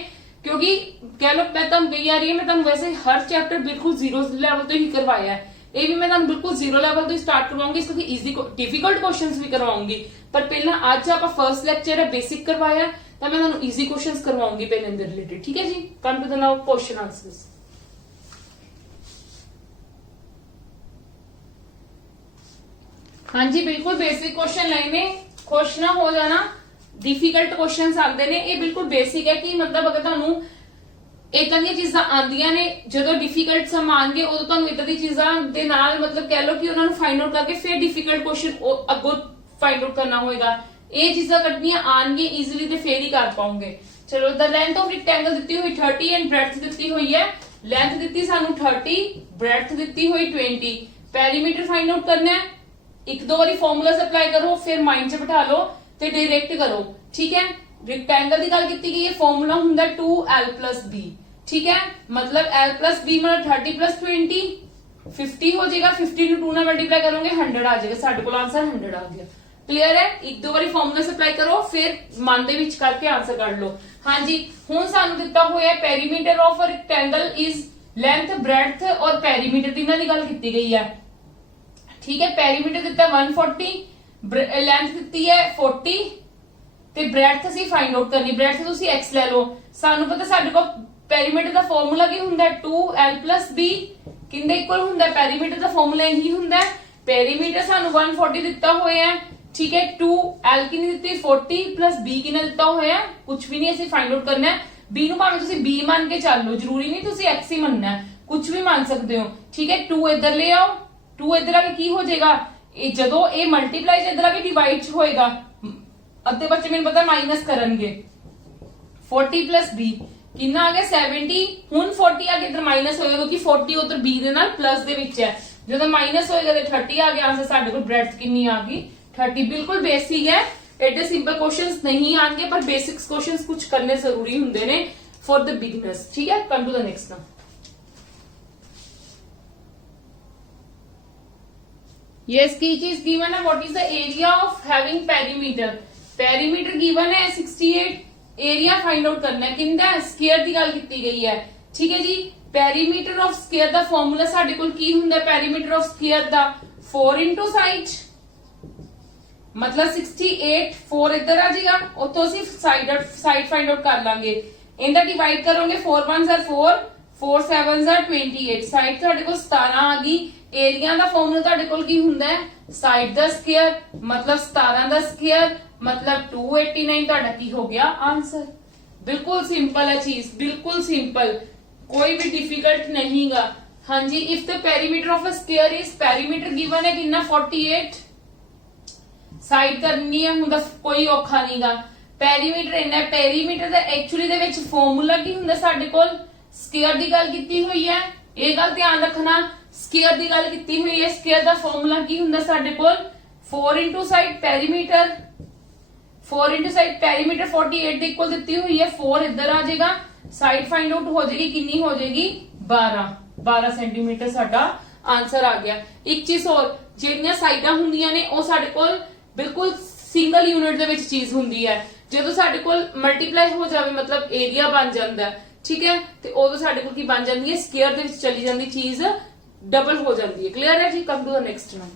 क्योंकि कह लो मैं तुहानू कही आ रही है, मैं तुहानू वैसे हर चैप्टर बिल्कुल जीरो लेवल तो ही करवाया है, ये भी मैं तुहानू बिल्कुल जीरो लेवल तो स्टार्ट करवाऊंगी, इसलिए इजी डिफिकल्ट क्वेश्चंस भी करवाऊंगी। पर पहला आज आप फर्स्ट लेक्चर है बेसिक करवाया, तो मैं तुहानू इजी क्वेश्चंस करवाऊंगी पहले इनके रिलेटेड। ठीक है जी, come to the now question answers. हाँ जी, बिल्कुल बेसिक क्वेश्चन लेने, खुश ना हो जाना, डिफिकल्ट क्वेश्चन आते ने, ये बिल्कुल बेसिक है कि मतलब अगर तुहानू इदां दी चीजां आंदियां ने, जदों डिफिकल्ट सम आएंगे उदों तुहानू इदां दी चीजां दे नाल मतलब कह लो कि उन्हां नू फाइंड आउट करके फिर डिफिकल्ट क्वेश्चन अगों फाइंड आउट करना होएगा। ये चीजां कड्डनियां आणगियां इजीली ते फिर ही कर पाओगे। चलो, द लेंथ ऑफ रेक्टेंगल दित्ती हुई 30 एंड ब्रेड्थ दित्ती हुई है, लेंथ दित्ती सानू 30, ब्रेड्थ दित्ती हुई 20। पेरीमीटर फाइंड आउट करना है, एक दो बारी फॉर्मूला अप्लाई करो, फिर माइंड च बिठा लो ते डायरेक्ट करो। ठीक है, रेक्टेंगल की गल की गई है, फॉर्मूला हुंदा 2l+b, ठीक है, मतलब l+b मतलब 30 + 20 50 हो जाएगा, 50 ਨੂੰ 2 ਨਾਲ मल्टीप्लाई करोगे 100 आ जाएगा, साडे कोल आंसर 100 आ गया। क्लियर है, एक दो बारी फॉर्मूला अप्लाई करो, फिर मन दे विच करके आंसर कढ लो। हाँ जी, हुण सानू दिता होया perimeter of a rectangle is length, breadth और पेरीमीटर दी इन्हां दी गल कीती गई है। ठीक है, पेरीमीटर दिता 140, लेंथ दिती है 40 ते ब्रेड्थ असी फाइंड आउट करनी, ब्रेड्थ तुसी x ले लो। सानू पता साडे को पेरीमीटर दा फार्मूला की हुंदा है 2l+b, किंदे इक्वल हुंदा है, पेरीमीटर दा फार्मूला यही हुंदा है। पेरीमीटर सानू 140 दिता होया है, ठीक है, 2l किन्नी दित्ती 40 + b किन्ना दिता होया है, कुछ भी नहीं असी फाइंड आउट करना है। b नू भावें तुसी b मान के चल लो, जरूरी नहीं तुसी x ही मनना है, कुछ भी मान सकते हो। ठीक है, 2 इधर ले आओ, 2 इधर आके की हो जाएगा, जदों ये मल्टीप्लाई इधर आके डिवाइड होएगा, अद्धे बच्चे मैंने पता माइनस करनगे, 40 + b कितना आ गया 70। हुण 40 आगे इधर माइनस होएगा क्योंकि 40 उधर b दे नाल प्लस दे विच है, जदों माइनस होएगा ते 30 आ गया आंसर, साडे कोल ब्रेड्थ कितनी आ गई 30। बिल्कुल बेसिक है, एडे सिंपल क्वेश्चंस नहीं आएंगे, पर बेसिक्स क्वेश्चंस कुछ करने जरूरी हुंदे ने फॉर द बिगिनर्स। ठीक है, come to the next now. Yes, की चीज गिवन है, what is the area of having perimeter. Perimeter given है 68, एरिया फाइंड आउट करना है, किंदा स्क्वायर की गल की गई है। ठीक है जी, पेरीमीटर ऑफ स्क्वायर दा फार्मूला साडे कोल की हुंदा है, पेरीमीटर ऑफ स्क्वायर दा 4 * साइड, मतलब 68, 4 इधर आ जाएगा, उतो असीं साइड फाइंड आउट कर लांगे, इनका डिवाइड करोगे 4 * 1 = 4, 4 * 7 = 28, साइड साडे कोल 17 आ गई। एरिया दा फार्मूला तुहाडे कोल की हुंदा है, साइड दा स्क्वायर मतलब 17 दा स्क्वायर मतलब 289, तुहाडा की हो गया आंसर। बिल्कुल सिंपल है चीज, बिल्कुल सिंपल, कोई भी डिफिकल्ट नहीं गा। हाँ जी, if the perimeter of a square is, perimeter given है कितना 48, साइड करनी है, हुंदा कोई औखा नहीं गा। पेरीमीटर इन्ना, पेरीमीटर दा एक्चुअली दे विच फार्मूला की हुंदा साडे कोल, स्क्वायर दी गल कीती हुई है, ये गल ध्यान रखना, स्क्वायर दी गल कीती हुई है, स्क्वायर दा फार्मूला की हुंदा साडे कोल 4 * साइड पेरीमीटर, 4 * साइड पेरीमीटर 48 दे इक्वल दित्ती हुई है, 4 इधर आ जाएगा, साइड फाइंड आउट हो जाएगी, कितनी हो जाएगी 12 सेंटीमीटर, साडा आंसर आ गया। एक चीज और, जेड़ियां साइडां हुंदियां ने ओ साडे कोल बिल्कुल ਸਿੰਗਲ ਯੂਨਿਟ ਦੇ ਵਿੱਚ ਚੀਜ਼ ਹੁੰਦੀ ਹੈ। ਜਦੋਂ ਸਾਡੇ ਕੋਲ ਮਲਟੀਪਲਾਈ ਹੋ ਜਾਵੇ ਮਤਲਬ ਏਰੀਆ ਬਣ ਜਾਂਦਾ ਹੈ, ਠੀਕ ਹੈ, ਤੇ ਉਦੋਂ ਸਾਡੇ ਕੋਲ ਕੀ ਬਣ ਜਾਂਦੀ ਹੈ, ਸਕੁਅਰ ਦੇ ਵਿੱਚ ਚਲੀ ਜਾਂਦੀ ਚੀਜ਼ ਡਬਲ ਹੋ ਜਾਂਦੀ ਹੈ। ਕਲੀਅਰ ਹੈ ਜੀ। Come to the next now.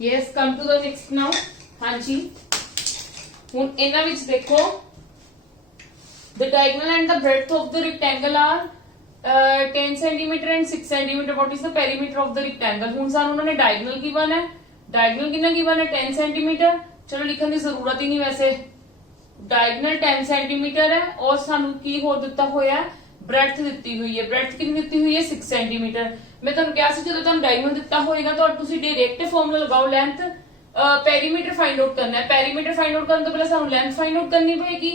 Yes, come to the next now. ਹਾਂਜੀ, ਹੁਣ ਇਹਨਾਂ ਵਿੱਚ ਦੇਖੋ the diagonal and the breadth of the rectangle are 10 centimeter and 6 centimeter. What is the perimeter of the rectangle? ਹੁਣ ਸਾਨੂੰ ਉਹਨਾਂ ਨੇ diagonal given ਹੈ, diagonal ਕਿੰਨਾ given ਹੈ 10 centimeter। ਚਲੋ ਲਿਖਣ ਦੀ ਜ਼ਰੂਰਤ ਹੀ ਨਹੀਂ ਵੈਸੇ, diagonal 10 centimeter ਹੈ ਔਰ ਸਾਨੂੰ ਕੀ ਹੋਰ ਦਿੱਤਾ ਹੋਇਆ ਹੈ, breadth ਦਿੱਤੀ ਹੋਈ ਹੈ। breadth ਕਿੰਨੀ ਦਿੱਤੀ ਹੋਈ ਹੈ 6 centimeter। ਮੈਂ ਤੁਹਾਨੂੰ ਕਿਹਾ ਸੀ ਜਦੋਂ ਤੁਹਾਨੂੰ diagonal ਦਿੱਤਾ ਹੋਏਗਾ ਤਾਂ ਤੁਸੀਂ ਡਾਇਰੈਕਟ ਫਾਰਮੂਲਾ ਲਗਾਓ, ਲੈਂਥ ਪੈਰੀਮੀਟਰ ਫਾਈਂਡ ਆਊਟ ਕਰਨਾ ਹੈ। ਪੈਰੀਮੀਟਰ ਫਾਈਂਡ ਆਊਟ ਕਰਨ ਤੋਂ ਪਹਿਲਾਂ ਸਾਨੂੰ ਲੈਂਥ ਫਾਈਂਡ ਆਊਟ ਕਰਨੀ ਪਏਗੀ।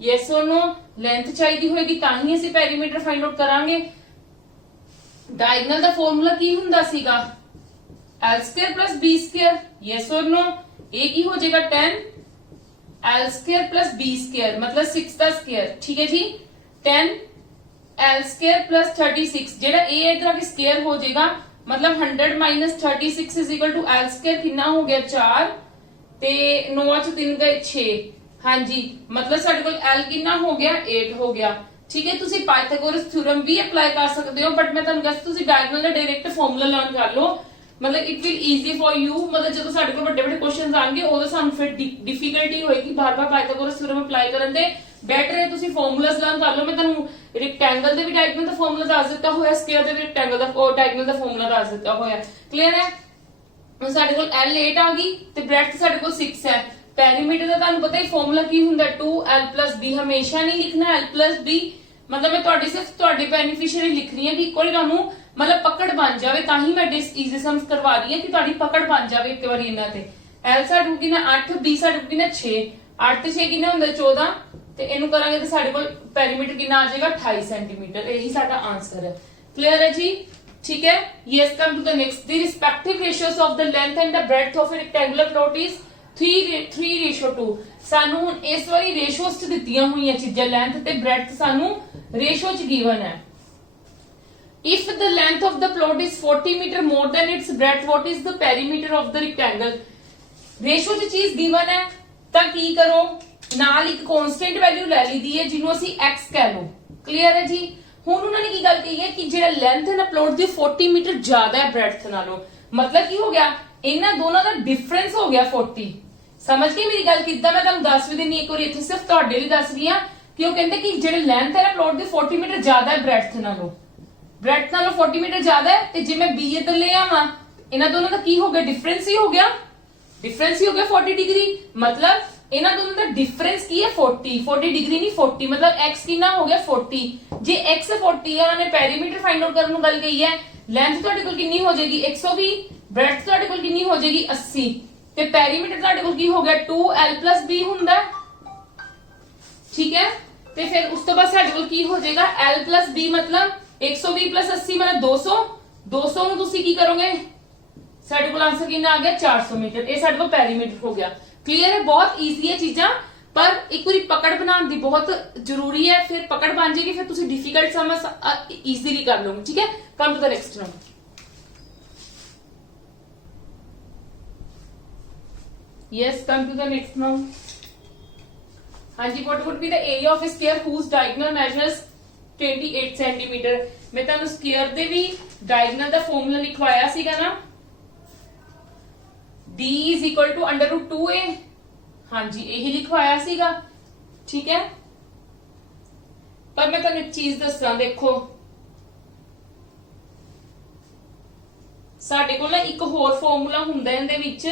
ਯੈਸ অর ਨੋ, ਲੈਂਥ ਚਾਹੀਦੀ ਹੋਏਗੀ ਤਾਂ ਹੀ ਅਸੀਂ ਪੈਰੀਮੀਟਰ ਫਾਈਂਡ ਆਊਟ ਕਰਾਂਗੇ। ਡਾਇਗਨਲ ਦਾ ਫਾਰਮੂਲਾ ਕੀ ਹੁੰਦਾ ਸੀਗਾ, l² + b²। ਯੈਸ অর ਨੋ, ਇਹ ਕੀ ਹੋ ਜਾਏਗਾ 10 l² + b² ਮਤਲਬ 6 ਦਾ ਸਕੁਅਰ। ਠੀਕ ਹੈ ਜੀ, 10 l² + 36 ਜਿਹੜਾ ਇਹ ਇਧਰ ਆ ਕੇ ਸਕੁਅਰ ਹੋ ਜਾਏਗਾ ਮਤਲਬ 100 - 36 = l² ਕਿੰਨਾ ਹੋ ਗਿਆ 4 ਤੇ 9 ਚ 3 ਗਏ 6। ਹਾਂਜੀ, ਮਤਲਬ ਸਾਡੇ ਕੋਲ l ਕਿੰਨਾ ਹੋ ਗਿਆ 8 ਹੋ ਗਿਆ। ਠੀਕ ਹੈ, ਤੁਸੀਂ ਪਾਇਥਾਗੋਰਸ ਥਿਊਰਮ ਵੀ ਅਪਲਾਈ ਕਰ ਸਕਦੇ ਹੋ, ਬਟ ਮੈਂ ਤੁਹਾਨੂੰ ਦੱਸ ਤੁਸੀਂ ਡਾਇਗਨਲ ਦਾ ਡਾਇਰੈਕਟ ਫਾਰਮੂਲਾ ਲਰਨ ਕਰ ਲਓ, ਮਤਲਬ it will easy for you. ਮਤਲਬ ਜਦੋਂ ਸਾਡੇ ਕੋਲ ਵੱਡੇ ਵੱਡੇ ਕੁਐਸਚਨਸ ਆਣਗੇ ਉਦੋਂ ਸਾਨੂੰ ਫਿਰ ਡਿਫਿਕਲਟੀ ਹੋਏਗੀ ਬਾਰ-ਬਾਰ ਪਾਇਥਾਗੋਰਸ ਥਿਊਰਮ ਅਪਲਾਈ ਕਰਨ ਦੇ। ਬੈਟਰ ਹੈ ਤੁਸੀਂ ਫਾਰਮੂਲਾਸ ਲਰਨ ਕਰ ਲਓ। ਮੈਂ ਤੁਹਾਨੂੰ ਰੈਕਟੈਂਗਲ ਦੇ ਵੀ ਡਾਇਗਨਲ ਦਾ ਫਾਰਮੂਲਾ ਦੱਸ ਦਿੱਤਾ ਹੋਇਆ, ਸਕੁਅਰ ਦੇ ਵੀ ਰੈਕਟੈਂਗਲ ਦਾ ਡਾਇਗਨਲ ਦਾ ਫਾਰਮੂਲਾ ਦੱਸ ਦਿੱਤਾ ਹੋਇਆ। ਕਲੀਅਰ ਹੈ। ਹੁਣ ਸਾਡੇ ਕੋਲ l 8 ਆ ਗਈ ਤੇ ਬ੍ਰੈਡਥ ਸਾਡੇ ਕੋਲ 6 ਹੈ। ਪੈਰੀਮੀਟਰ ਦਾ ਤੁਹਾਨੂੰ ਪਤਾ ਹੀ ਫਾਰਮੂਲਾ ਕੀ ਹੁੰਦਾ 2l + b। ਹਮੇਸ਼ਾ ਨਹੀਂ ਲਿਖਣਾ l + b, ਮਤਲਬ ਮੈਂ ਤੁਹਾਡੀ ਸਿਰਫ ਤੁਹਾਡੇ ਬੈਨੀਫੀਸ਼ੀਅਰੀ ਲਿਖ ਰਹੀ ਹਾਂ ਕਿ ਕੋਈ ਤੁਹਾਨੂੰ ਮਤਲਬ ਪਕੜ ਬਣ ਜਾਵੇ, ਤਾਂ ਹੀ ਮੈਂ ਈਜ਼ੀ ਸਮਸ ਕਰਵਾ ਰਹੀ ਹਾਂ ਕਿ ਤੁਹਾਡੀ ਪਕੜ ਬਣ ਜਾਵੇ ਇੱਕ ਵਾਰੀ ਇਹਨਾਂ ਤੇ। l ਸਾਡੇ ਕੋਲ ਕਿੰਨਾ 8, b ਸਾਡੇ ਕੋਲ ਕਿੰਨਾ 6, 8 ਤੇ 6 ਕਿੰਨਾ ਹੁੰਦਾ 14 ਤੇ ਇਹਨੂੰ ਕਰਾਂਗੇ ਤੇ ਸਾਡੇ ਕੋਲ ਪੈਰੀਮੀਟਰ ਕਿੰਨਾ ਆ ਜਾਏਗਾ 28 ਸੈਂਟੀਮੀਟਰ। ਇਹੀ ਸਾਡਾ ਆਨਸਰ ਹੈ। ਕਲੀਅਰ ਹੈ ਜੀ। ਠੀਕ ਹੈ, yes. Come to the next. The respective ratios of the length and the breadth of a rectangular plot is 3:2। ਸਾਨੂੰ ਹੁਣ ਇਸ ਵਾਰੀ ਰੇਸ਼ੀਓਸ ਚ ਦਿੱਤੀਆਂ ਹੋਈਆਂ ਚੀਜ਼ਾਂ, ਲੈਂਥ ਤੇ ਬ੍ਰੈਡਥ ਸਾਨੂੰ ਰੇਸ਼ੀਓ ਚ ਗਿਵਨ ਹੈ। If the length of the plot is 40 meter more than its breadth, what is the perimeter of the rectangle? Ratio ਚ ਚੀਜ਼ ਗਿਵਨ ਹੈ ਤਾਂ ਕੀ ਕਰੋ, ਨਾਲ ਇੱਕ ਕਾਂਸਟੈਂਟ ਵੈਲਿਊ ਲੈ ਲਈਦੀ ਹੈ ਜਿਹਨੂੰ ਅਸੀਂ x ਕਹਿ ਲਓ। ਕਲੀਅਰ ਹੈ ਜੀ। ਹੁਣ ਉਹਨਾਂ ਨੇ ਕੀ ਗੱਲ ਕਹੀ ਹੈ ਕਿ ਜਿਹੜਾ ਲੈਂਥ ਹੈ ਨਾ ਪਲੋਟ ਦੀ 40 ਮੀਟਰ ਜ਼ਿਆਦਾ ਹੈ ਬ੍ਰੈਡਥ ਨਾਲੋਂ। ਮਤਲਬ ਕੀ ਹੋ ਗਿਆ, ਇਹਨਾਂ ਦੋਨਾਂ ਦਾ ਡਿਫਰੈਂਸ ਹੋ ਗਿਆ 40। ਸਮਝ ਗਏ ਮੇਰੀ ਗੱਲ ਕਿੱਦਾਂ? ਮੈਂ ਤੁਹਾਨੂੰ ਦੱਸ ਵੀ ਦਿੰਨੀ ਇੱਕ ਵਾਰੀ, ਇੱਥੇ ਸਿਰਫ ਤੁਹਾਡੇ ਲਈ ਦੱਸ ਰਹੀ ਹਾਂ ਕਿ ਉਹ ਕਹਿੰਦੇ ਕਿ ਜਿਹੜੇ ਲੈਂਥ ਹੈ ਨਾ ਪਲੋਟ ਦੀ 40 ਮੀਟਰ ਜ਼ਿਆਦਾ ਹੈ ਬ੍ਰੈਡਥ ਨਾਲੋਂ। ਬ੍ਰੈਡਥ ਨਾਲੋਂ 40 ਮੀਟਰ ਜ਼ਿਆਦਾ ਹੈ ਤੇ ਜੇ ਮੈਂ b ਇੱਧਰ ਲੈ ਆਵਾਂ ਇਹਨਾਂ ਦੋਨਾਂ ਦਾ ਕੀ ਹੋ ਗਿਆ, ਡਿਫਰੈਂਸ ਹੀ ਹੋ ਗਿਆ। ਡਿਫਰੈਂਸ ਹੀ ਹੋ ਗਿਆ 40 ਡਿਗਰੀ। ਮਤਲਬ ਇਹਨਾਂ ਦੋਨਾਂ ਦਾ ਡਿਫਰੈਂਸ ਕੀ ਹੈ 40 ਡਿਗਰੀ ਨਹੀਂ 40। ਮਤਲਬ x ਕਿੰਨਾ ਹੋ ਗਿਆ 40। ਜੇ x 40 ਹੈ, ਉਹਨਾਂ ਨੇ ਪੈਰੀਮੀਟਰ ਫਾਈਂਡ ਆਊਟ ਕਰਨ ਨੂੰ ਗੱਲ ਕਹੀ ਹੈ। ਲੈਂਥ ਤੁਹਾਡੇ ਕੋਲ ਕਿੰਨੀ ਹੋ ਜਾਏਗੀ 120, ਬ੍ਰੈਡਥ ਤੁਹਾਡੇ ਕੋਲ ਕਿੰਨੀ ਹੋ ਜਾਏਗੀ 80 ਤੇ ਪੈਰੀਮੀਟਰ ਤੁਹਾਡੇ ਕੋਲ ਕੀ ਹੋ ਗਿਆ 2l + b ਹੁੰਦਾ। ਠੀਕ ਹੈ, ਤੇ ਫਿਰ ਉਸ ਤੋਂ ਬਾਅਦ ਸਾਡੇ ਕੋਲ ਕੀ ਹੋ ਜਾਏਗਾ l + b ਮਤਲਬ 120 + 80 ਮਤਲਬ 200। 200 ਨੂੰ ਤੁਸੀਂ ਕੀ ਕਰੋਗੇ, ਸਾਡੇ ਕੋਲ ਆਂਸਰ ਕਿੰਨਾ ਆ ਗਿਆ 400 ਮੀਟਰ। ਇਹ ਸਾਡੇ ਕੋਲ ਪੈਰੀਮੀਟਰ ਹੋ ਗਿਆ। ਕਲੀਅਰ ਹੈ। ਬਹੁਤ ਈਜ਼ੀ ਹੈ ਚੀਜ਼ਾਂ, ਪਰ ਇੱਕ ਵਾਰੀ ਪਕੜ ਬਣਾਉਣ ਦੀ ਬਹੁਤ ਜ਼ਰੂਰੀ ਹੈ। ਫਿਰ ਪਕੜ ਬਣ ਜਾਏਗੀ, ਫਿਰ ਤੁਸੀਂ ਡਿਫਿਕਲਟ ਸਮਝ ਈਜ਼ੀਲੀ ਕਰ ਲਓਗੇ। ਠੀਕ ਹੈ, come to the next now. Yes, come to the next now. ਹਾਂਜੀ, what would be the area of a square whose diagonal measures 28 centimetre? ਮੈਂ ਤੁਹਾਨੂੰ ਸਕੁਅਰ ਦੇ ਵੀ ਡਾਇਗਨਲ ਦਾ ਫਾਰਮੂਲਾ ਲਿਖਵਾਇਆ ਸੀਗਾ ਨਾ, d = √2a। ਹਾਂਜੀ, ਇਹੀ ਲਿਖਵਾਇਆ ਸੀਗਾ। ਠੀਕ ਹੈ, ਪਰ ਮੈਂ ਤੁਹਾਨੂੰ ਇੱਕ ਚੀਜ਼ ਦੱਸਾਂ, ਦੇਖੋ ਸਾਡੇ ਕੋਲ ਨਾ ਇੱਕ ਹੋਰ ਫਾਰਮੂਲਾ ਹੁੰਦਾ ਇਹਦੇ ਵਿੱਚ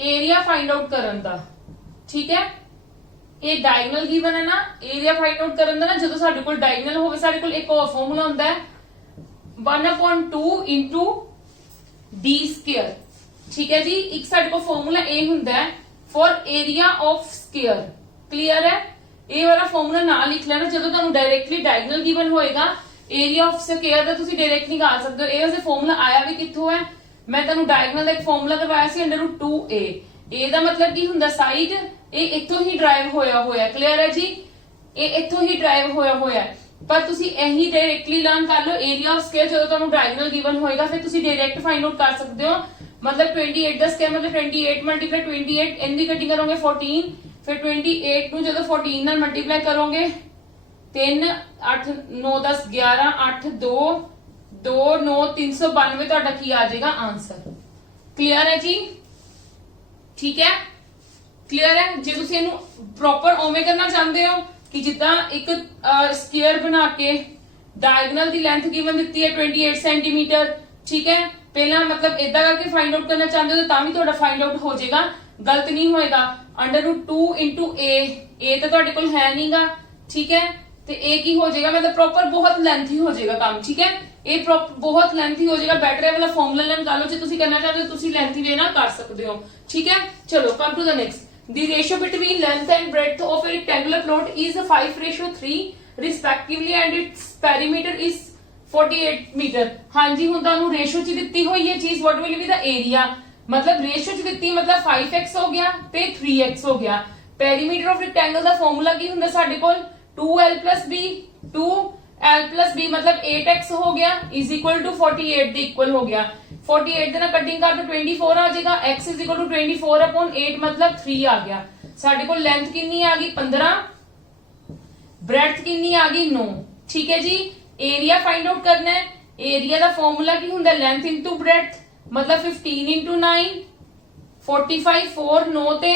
ਏਰੀਆ ਫਾਈਂਡ ਆਊਟ ਕਰਨ ਦਾ। ਠੀਕ ਹੈ, ਇਹ ਡਾਇਗਨਲ ਗਿਵਨ ਹੈ ਨਾ, ਏਰੀਆ ਫਾਈਂਡ ਆਊਟ ਕਰਨ ਦਾ ਨਾ, ਜਦੋਂ ਸਾਡੇ ਕੋਲ ਡਾਇਗਨਲ ਹੋਵੇ ਸਾਡੇ ਕੋਲ ਇੱਕ ਹੋਰ ਫਾਰਮੂਲਾ ਹੁੰਦਾ ਹੈ 1/2 × d²। ਠੀਕ ਹੈ ਜੀ, ਇੱਕ ਸਾਡੇ ਕੋਲ ਫਾਰਮੂਲਾ ਇਹ ਹੁੰਦਾ ਹੈ for area of square. Clear ਹੈ, ਇਹ ਵਾਲਾ ਫਾਰਮੂਲਾ ਨਾਲ ਲਿਖ ਲੈਣਾ। ਜਦੋਂ ਤੁਹਾਨੂੰ ਡਾਇਰੈਕਟਲੀ ਡਾਇਗਨਲ ਗਿਵਨ ਹੋਏਗਾ ਏਰੀਆ ਆਫ ਸਕੁਅਰ ਦਾ ਤੁਸੀਂ ਡਾਇਰੈਕਟ ਨਿਕਾਲ ਸਕਦੇ ਹੋ। ਇਹ ਵੈਸੇ ਫਾਰਮੂਲਾ ਆਇਆ ਵੀ ਕਿੱਥੋਂ ਹੈ, ਮੈਂ ਤੁਹਾਨੂੰ ਡਾਇਗਨਲ ਦਾ ਇੱਕ ਫਾਰਮੂਲਾ ਕਰਵਾਇਆ ਸੀ √2a। a ਦਾ ਮਤਲਬ ਕੀ ਹੁੰਦਾ ਸਾਈਡ, ਇਹ ਇੱਥੋਂ ਹੀ ਡਰਾਈਵ ਹੋਇਆ ਹੋਇਆ। ਕਲੀਅਰ ਹੈ ਜੀ, ਇਹ ਇੱਥੋਂ ਹੀ ਡਰਾਈਵ ਹੋਇਆ ਹੋਇਆ। पर तुसी यही डायरेक्टली लर्न कर लो एरिया ऑफ स्क्वायर जो तुहानू डायगोनल गिवन होएगा फिर तुसी डायरेक्ट फाइंड आउट कर सकते हो मतलब 28 का स्क्वायर मतलब 28 मल्टीप्लाई 28 इनकी कटिंग करोगे 14 फिर 28 नु जदों 14 नाल मल्टीप्लाई करोगे 3 8 9 10 11 8 2 2 9 392 ਤੁਹਾਡਾ ਕੀ ਆ ਜਾਏਗਾ ਆਨਸਰ क्लियर है जी ठीक है क्लियर है जे तुसी ਇਹਨੂੰ ਪ੍ਰੋਪਰ ਓਵੇਂ ਕਰਨਾ ਚਾਹੁੰਦੇ ਹੋ कि ਜਿੱਦਾਂ ਇੱਕ ਸਕੁਅਰ ਬਣਾ ਕੇ डायगोनल ਦੀ ਲੈਂਥ ਗਿਵਨ ਦਿੱਤੀ ਹੈ 28 ਸੈਂਟੀਮੀਟਰ ठीक है ਪਹਿਲਾਂ मतलब ਇਦਾਂ ਕਰਕੇ फाइंड आउट करना चाहते हो ਤਾਂ ਵੀ ਤੁਹਾਡਾ फाइंड आउट हो जाएगा गलत नहीं होएगा √2 a ਤਾਂ ਤੁਹਾਡੇ ਕੋਲ ਹੈ ਨਹੀਂਗਾ ठीक है ਤੇ ਇਹ ਕੀ ਹੋ ਜਾਏਗਾ मतलब प्रॉपर बहुत लेंथी हो जाएगा काम ठीक है ये बहुत लेंथी हो जाएगा बेटर है वाला फॉर्मूला लर्न कर लो जो तुसी करना चाहते हो तुसी लेंथी वे नाल कर सकते हो ठीक है चलो come to the next the ratio between length and breadth of a rectangular plot is 5:3 respectively and its perimeter is 48 metre हां जी हुन तानू रेशियो च दित्ती होई है चीज what will be the area मतलब रेशियो च दित्ती मतलब 5x हो गया ते 3x हो गया पेरीमीटर ऑफ रेक्टेंगल दा फार्मूला की हुंदा साडे कोल 2l + b 2l + b मतलब 8x हो गया इज इक्वल टू 48 ਦੇ इक्वल हो गया 48 ਦੇ ਨਾਲ ਕਟਿੰਗ ਕਰ ਦੋ 24 ਆ ਜਾਏਗਾ x इज इक्वल टू 24/8 मतलब 3 आ गया ਸਾਡੇ ਕੋਲ ਲੈਂਥ ਕਿੰਨੀ ਆ ਗਈ 15 ब्रेड्थ कितनी आ गई 9 ठीक है जी एरिया फाइंड आउट करना है एरिया ਦਾ ਫਾਰਮੂਲਾ ਕੀ ਹੁੰਦਾ ਲੈਂਥ ਇਨਟੂ ब्रेड्थ मतलब 15 * 9 45 4 9 ਤੇ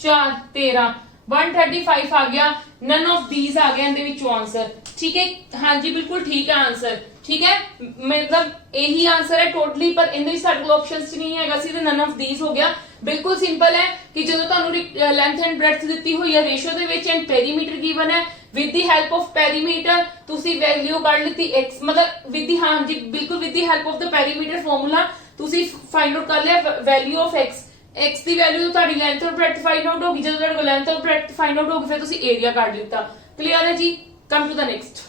4 13 135 आ गया नन ऑफ दीज आ गया ਇਹਦੇ ਵਿੱਚੋਂ ਆਨਸਰ ठीक है हाँ जी बिल्कुल ठीक है आंसर ठीक है मतलब यही आंसर है टोटली पर ਇਹਦੇ ਵਿੱਚ ਸਾਡੇ ਕੋਲ ਆਪਸ਼ਨਸ ਨਹੀਂ ਹੈਗਾ ਸੀ ਤੇ ਨਨ ਆਫ ਦीज ਹੋ ਗਿਆ ਬਿਲਕੁਲ ਸਿੰਪਲ ਹੈ ਕਿ ਜਦੋਂ ਤੁਹਾਨੂੰ ਲੈਂਥ ਐਂਡ ਬ੍ਰੈਡਥ ਦਿੱਤੀ ਹੋਈ ਹੈ ਰੇਸ਼ੀਓ ਦੇ ਵਿੱਚ ਐਂਡ ਪੈਰੀਮੀਟਰ ਗਿਵਨ ਹੈ with the help of perimeter ਤੁਸੀਂ ਵੈਲਿਊ ਕੱਢ ਲਿੱਤੀ x मतलब with the हाँ जी बिल्कुल with the help of the perimeter formula ਤੁਸੀਂ फाइंड आउट कर लिया value of x x the value ਤੁਹਾਡੀ ਲੈਂਥ ਔਰ ਬ੍ਰੈਡਥ ਫਾਈਂਡ ਆਊਟ ਹੋਗੀ ਜਦੋਂ ਤੁਹਾਡੇ ਕੋਲ ਲੈਂਥ ਔਰ ਬ੍ਰੈਡਥ ਫਾਈਂਡ ਆਊਟ ਹੋਗੀ ਫਿਰ ਤੁਸੀਂ ਏਰੀਆ ਕੱਢ ਲਿੱਤਾ ਕਲੀਅਰ ਹੈ ਜੀ come to the next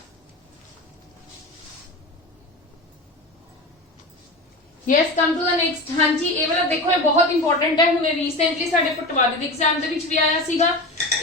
yes come to the next हाँ जी ये वाला देखो ये बहुत इंपॉर्टेंट है हुणे रीसेंटली साडे पटवारी ਦੇ एग्जाम ਦੇ ਵਿੱਚ ਵੀ ਆਇਆ ਸੀਗਾ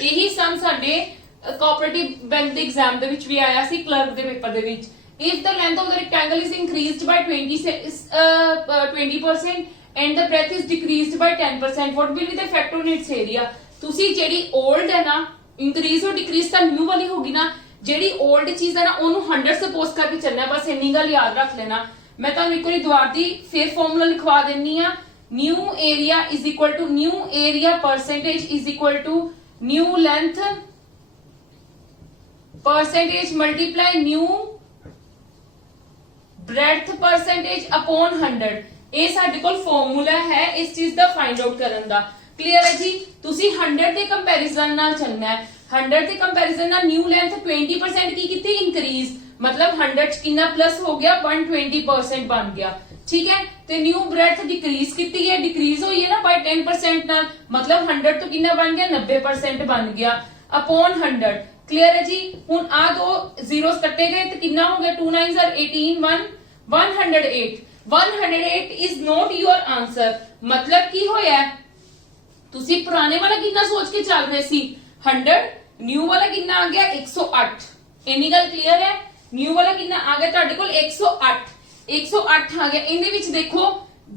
ਇਹੀ ਸਮ ਸਾਡੇ ਕੋਆਪਰੇਟਿਵ ਬੈਂਕ ਦੇ एग्जाम ਦੇ ਵਿੱਚ ਵੀ ਆਇਆ ਸੀ ਕਲਰਕ ਦੇ ਪੇਪਰ ਦੇ ਵਿੱਚ if the length of the rectangle is increased by 20% and the breadth is decreased by 10% what will be the effect on its area ਤੁਸੀਂ ਜਿਹੜੀ old ਹੈ ਨਾ increase or decrease ਤਾਂ new ਵਾਲੀ ਹੋਗੀ ਨਾ ਜਿਹੜੀ old ਚੀਜ਼ ਹੈ ਨਾ ਉਹਨੂੰ 100 ਸਪੋਜ਼ ਕਰਕੇ ਚੱਲਣਾ ਬਸ ਇੰਨੀ ਗੱਲ ਯਾਦ ਰੱਖ ਲੈਣਾ मैं ਤੁਹਾਨੂੰ ਇੱਕ ਵਾਰੀ ਦੁਬਾਰਾ ਦੀ ਫਿਰ ਫਾਰਮੂਲਾ ਲਿਖਵਾ ਦਿੰਨੀ ਆ new area is equal to new area percentage is equal to new length percentage multiply new breadth percentage upon 100 ਇਹ ਸਾਡੇ ਕੋਲ ਫਾਰਮੂਲਾ ਹੈ ਇਸ ਚੀਜ਼ ਦਾ ਫਾਈਂਡ ਆਊਟ ਕਰਨ ਦਾ ਕਲੀਅਰ ਹੈ ਜੀ ਤੁਸੀਂ 100 ਦੇ ਕੰਪੈਰੀਜ਼ਨ ਨਾਲ ਚੱਲਣਾ ਹੈ 100 ਦੇ ਕੰਪੈਰੀਜ਼ਨ ਨਾਲ ਨਿਊ ਲੈਂਥ 20% ਕੀ ਕੀਤੀ ਇੰਕਰੀਜ਼ मतलब 100 च कितना प्लस हो गया 120% बन गया ठीक है ते न्यू ब्रेड्थ डिक्रीज कितनी है डिक्रीज हुई है ना बाय 10% नाल मतलब 100 तो कितना बन गया 90% बन गया अपॉन 100 क्लियर है जी हुन आ दो जीरोस कटे गए तो कितना हो गया 2 9s are 18 108 is not your answer मतलब की होया तुसी पुराने वाला कितना सोच के चल रहे सी 100 न्यू वाला कितना आ गया 108 इन्नी गल क्लियर है ਨਿਊ ਵਾਲਾ ਕਿੰਨਾ ਆ ਗਿਆ ਤੁਹਾਡੇ ਕੋਲ 108 ਆ ਗਿਆ ਇਹਦੇ ਵਿੱਚ ਦੇਖੋ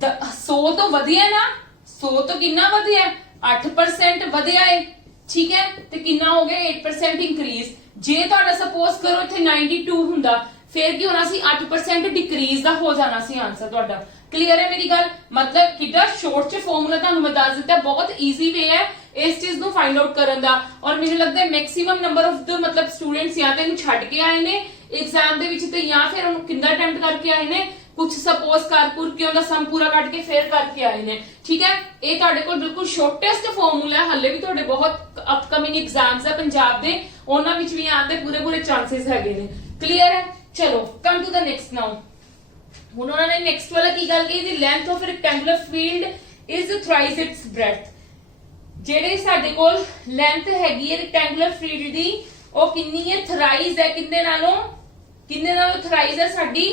100 ਤੋਂ ਵਧਿਆ ਨਾ 100 ਤੋਂ ਕਿੰਨਾ ਵਧਿਆ 8% ਵਧਿਆ ਹੈ ਠੀਕ ਹੈ ਤੇ ਕਿੰਨਾ ਹੋ ਗਿਆ 8% ਇੰਕਰੀਜ਼ ਜੇ ਤੁਹਾਡਾ ਸਪੋਜ਼ ਕਰੋ ਇੱਥੇ 92 ਹੁੰਦਾ ਫਿਰ ਕੀ ਹੋਣਾ ਸੀ 8% ਡਿਕਰੀਜ਼ ਦਾ ਹੋ ਜਾਣਾ ਸੀ ਆਨਸਰ ਤੁਹਾਡਾ ਕਲੀਅਰ ਹੈ ਮੇਰੀ ਗੱਲ ਮਤਲਬ ਕਿੱਦਾਂ ਸ਼ਾਰਟ ਚ ਫਾਰਮੂਲਾ ਤੁਹਾਨੂੰ ਮੈਂ ਦੱਸ ਦਿੱਤਾ ਬਹੁਤ ਈਜ਼ੀ ਵੇ ਹੈ ਇਸ ਚੀਜ਼ ਨੂੰ ਫਾਈਂਡ ਆਊਟ ਕਰਨ ਦਾ ਔਰ ਮੈਨੂੰ ਲੱਗਦਾ ਹੈ ਮੈਕਸਿਮਮ ਨੰਬਰ ਆਫ ਦ ਮਤਲਬ ਸਟੂਡੈਂਟਸ ਜਾਂ ਤਾਂ ਇਹਨੂੰ ਛੱਡ ਕੇ ਆਏ ਨੇ एग्जाम ਦੇ ਵਿੱਚ ਤੇ ਜਾਂ ਫਿਰ ਉਹਨੂੰ ਕਿੰਨਾ ਅਟੈਂਪਟ ਕਰਕੇ ਆਏ ਨੇ ਕੁਝ ਸਪੋਜ਼ ਕਰਪੁਰ ਕੇ ਉਹਦਾ ਸਮ ਪੂਰਾ ਕੱਢ ਕੇ ਫੇਰ ਕਰਕੇ ਆਏ ਨੇ ਠੀਕ ਹੈ ਇਹ ਤੁਹਾਡੇ ਕੋਲ ਬਿਲਕੁਲ ਸ਼ਾਰਟੈਸਟ ਫਾਰਮੂਲਾ ਹੈ ਹੱਲੇ ਵੀ ਤੁਹਾਡੇ ਬਹੁਤ ਅਪਕਮਿੰਗ ਐਗਜ਼ਾਮਸ ਹੈ ਪੰਜਾਬ ਦੇ ਉਹਨਾਂ ਵਿੱਚ ਵੀ ਆਉਣ ਦੇ ਪੂਰੇ ਚਾਂਸਸ ਹੈਗੇ ਨੇ ਕਲੀਅਰ ਹੈ ਚਲੋ ਕਮ ਟੂ ਦ ਨੈਕਸਟ ਨਾਓ ਹੁਣ ਉਹਨਾਂ ਨੇ ਨੈਕਸਟ ਵਾਲਾ ਕੀ ਗੱਲ ਕਹੀ the length of rectangular field is thrice its breadth ਜਿਹੜੇ ਸਾਡੇ ਕੋਲ ਲੈਂਥ ਹੈਗੀ ਹੈ ਰੈਕਟੈਂਗੂਲਰ ਫੀਲਡ ਦੀ ਉਹ ਕਿੰਨੀ ਹੈ ਥਰਾਈਸ ਹੈ ਕਿੰਨੇ ਨਾਲੋਂ ਥਰਾਈਸ ਹੈ ਸਾਡੀ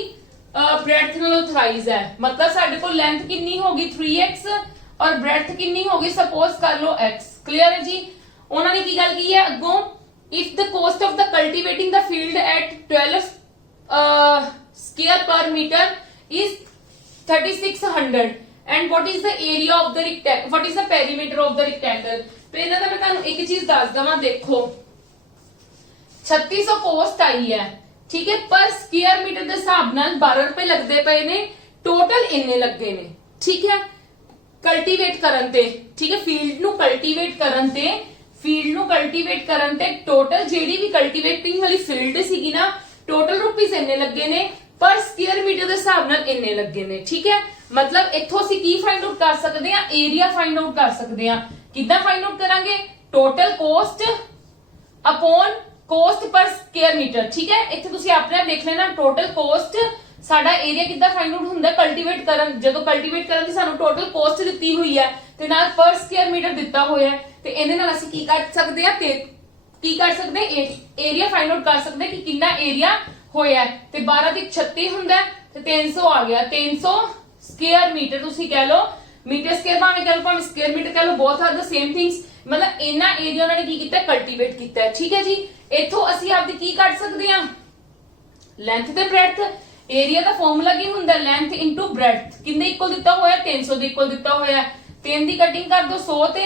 ब्रेड्थ नालों थराइज है मतलब साडे को लेंथ कितनी होगी 3x और ब्रेड्थ कितनी होगी सपोज कर लो x क्लियर है जी उन्होंने की गल की है अगों if the cost of the cultivating the field at 12 square per meter is 3600 and what is the area of the rectangle, what is the perimeter of the rectangle। ਪਹਿਲਾਂ ਤਾਂ ਮੈਂ ਤੁਹਾਨੂੰ ਇੱਕ ਚੀਜ਼ ਦੱਸ ਦਵਾਂ, ਦੇਖੋ 3600 ਕੋਸਟ ਆਈ ਹੈ, ਠੀਕ ਹੈ, ਪਰ ਸਕੁਅਰ ਮੀਟਰ ਦੇ ਹਿਸਾਬ ਨਾਲ 12 ਰੁਪਏ ਲੱਗਦੇ ਪਏ ਨੇ, ਟੋਟਲ ਇੰਨੇ ਲੱਗੇ ਨੇ, ਠੀਕ ਹੈ, ਕਲਟੀਵੇਟ ਕਰਨ ਤੇ, ਠੀਕ ਹੈ, ਫੀਲਡ ਨੂੰ ਕਲਟੀਵੇਟ ਕਰਨ ਤੇ ਟੋਟਲ ਜਿਹੜੀ ਵੀ ਕਲਟੀਵੇਟਿੰਗ ਵਾਲੀ ਫੀਲਡ ਸੀਗੀ ਨਾ, ਟੋਟਲ ਰੁਪੀਸ ਇੰਨੇ ਲੱਗੇ ਨੇ, ਪਰ ਸਕੁਅਰ ਮੀਟਰ ਦੇ ਹਿਸਾਬ ਨਾਲ ਇੰਨੇ ਲੱਗੇ ਨੇ, ਠੀਕ ਹੈ। ਮਤਲਬ ਇੱਥੋਂ ਅਸੀਂ ਕੀ ਫਾਈਂਡ ਆਊਟ ਕਰ ਸਕਦੇ ਆ, ਏਰੀਆ ਫਾਈਂਡ ਆਊਟ ਕਰ ਸਕਦੇ ਆ। ਕਿੱਦਾਂ ਫਾਈਂਡ ਆਊਟ ਕਰਾਂਗੇ, ਟੋਟਲ ਕੋਸਟ ਅਪੋਨ ਕੋਸਟ ਪਰ ਸਕੁਅਰ ਮੀਟਰ, ਠੀਕ ਹੈ। ਇੱਥੇ ਤੁਸੀਂ ਆਪਣੇ ਆਪ ਦੇਖ ਲੈਣਾ, ਟੋਟਲ ਕੋਸਟ ਸਾਡਾ ਏਰੀਆ ਕਿੱਦਾਂ ਫਾਈਂਡ ਆਊਟ ਹੁੰਦਾ, ਕਲਟੀਵੇਟ ਕਰਨ, ਜਦੋਂ ਕਲਟੀਵੇਟ ਕਰਨ ਦੀ ਸਾਨੂੰ ਟੋਟਲ ਕੋਸਟ ਦਿੱਤੀ ਹੋਈ ਹੈ ਤੇ ਨਾਲ ਪਰ ਸਕੁਅਰ ਮੀਟਰ ਦਿੱਤਾ ਹੋਇਆ ਹੈ, ਤੇ ਇਹਦੇ ਨਾਲ ਅਸੀਂ ਕੀ ਕਰ ਸਕਦੇ ਆ, ਏਰੀਆ ਫਾਈਂਡ ਆਊਟ ਕਰ ਸਕਦੇ ਕਿ ਕਿੰਨਾ ਏਰੀਆ ਹੋਇਆ, ਤੇ 12 ਤੇ 36 ਹੁੰਦਾ ਤੇ 300 ਆ ਗਿਆ, 300 ਸਕੁਅਰ ਮੀਟਰ ਤੁਸੀਂ ਕਹਿ ਲਓ, ਮੀਟਰ ਸਕੁਅਰ ਭਾਵੇਂ ਕਹਿ ਲਓ, ਭਾਵੇਂ ਸਕੁਅਰ ਮੀਟਰ ਕਹਿ ਲਓ, ਬਹੁਤ ਆਰ ਦ ਸੇਮ ਥਿੰਗਸ। ਮਤਲਬ ਇੰਨਾ ਏਰੀਆ ਉਹਨਾਂ ਨੇ ਕੀ ਕੀਤਾ, ਕਲਟੀਵੇਟ ਕੀਤਾ ਹੈ, ਠੀਕ ਹੈ ਜੀ। ਇੱਥੋਂ ਅਸੀਂ ਆਪਦੀ ਕੀ ਕੱਢ ਸਕਦੇ ਹਾਂ, ਲੈਂਥ ਤੇ ਬ੍ਰੈਡਥ। ਏਰੀਆ ਦਾ ਫਾਰਮੂਲਾ ਕੀ ਹੁੰਦਾ, ਲੈਂਥ ਇਨਟੂ ਬ੍ਰੈਡਥ, ਕਿੰਨੇ ਇਕੁਅਲ ਦਿੱਤਾ ਹੋਇਆ, 300 ਦੇ ਇਕੁਅਲ ਦਿੱਤਾ ਹੋਇਆ, 3 ਦੀ ਕਟਿੰਗ ਕਰ ਦੋ 100 ਤੇ,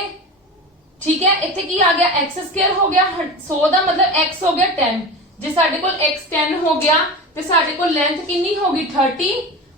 ਠੀਕ ਹੈ। ਇੱਥੇ ਕੀ ਆ ਗਿਆ, x ਸਕੁਅਰ ਹੋ ਗਿਆ, 100 ਦਾ ਮਤਲਬ x ਹੋ ਗਿਆ 10, ਜੇ ਸਾਡੇ ਕੋਲ x 10 ਹੋ ਗਿਆ ਤੇ ਸਾਡੇ ਕੋਲ ਲੈਂਥ ਕਿੰਨੀ ਹੋਗੀ 30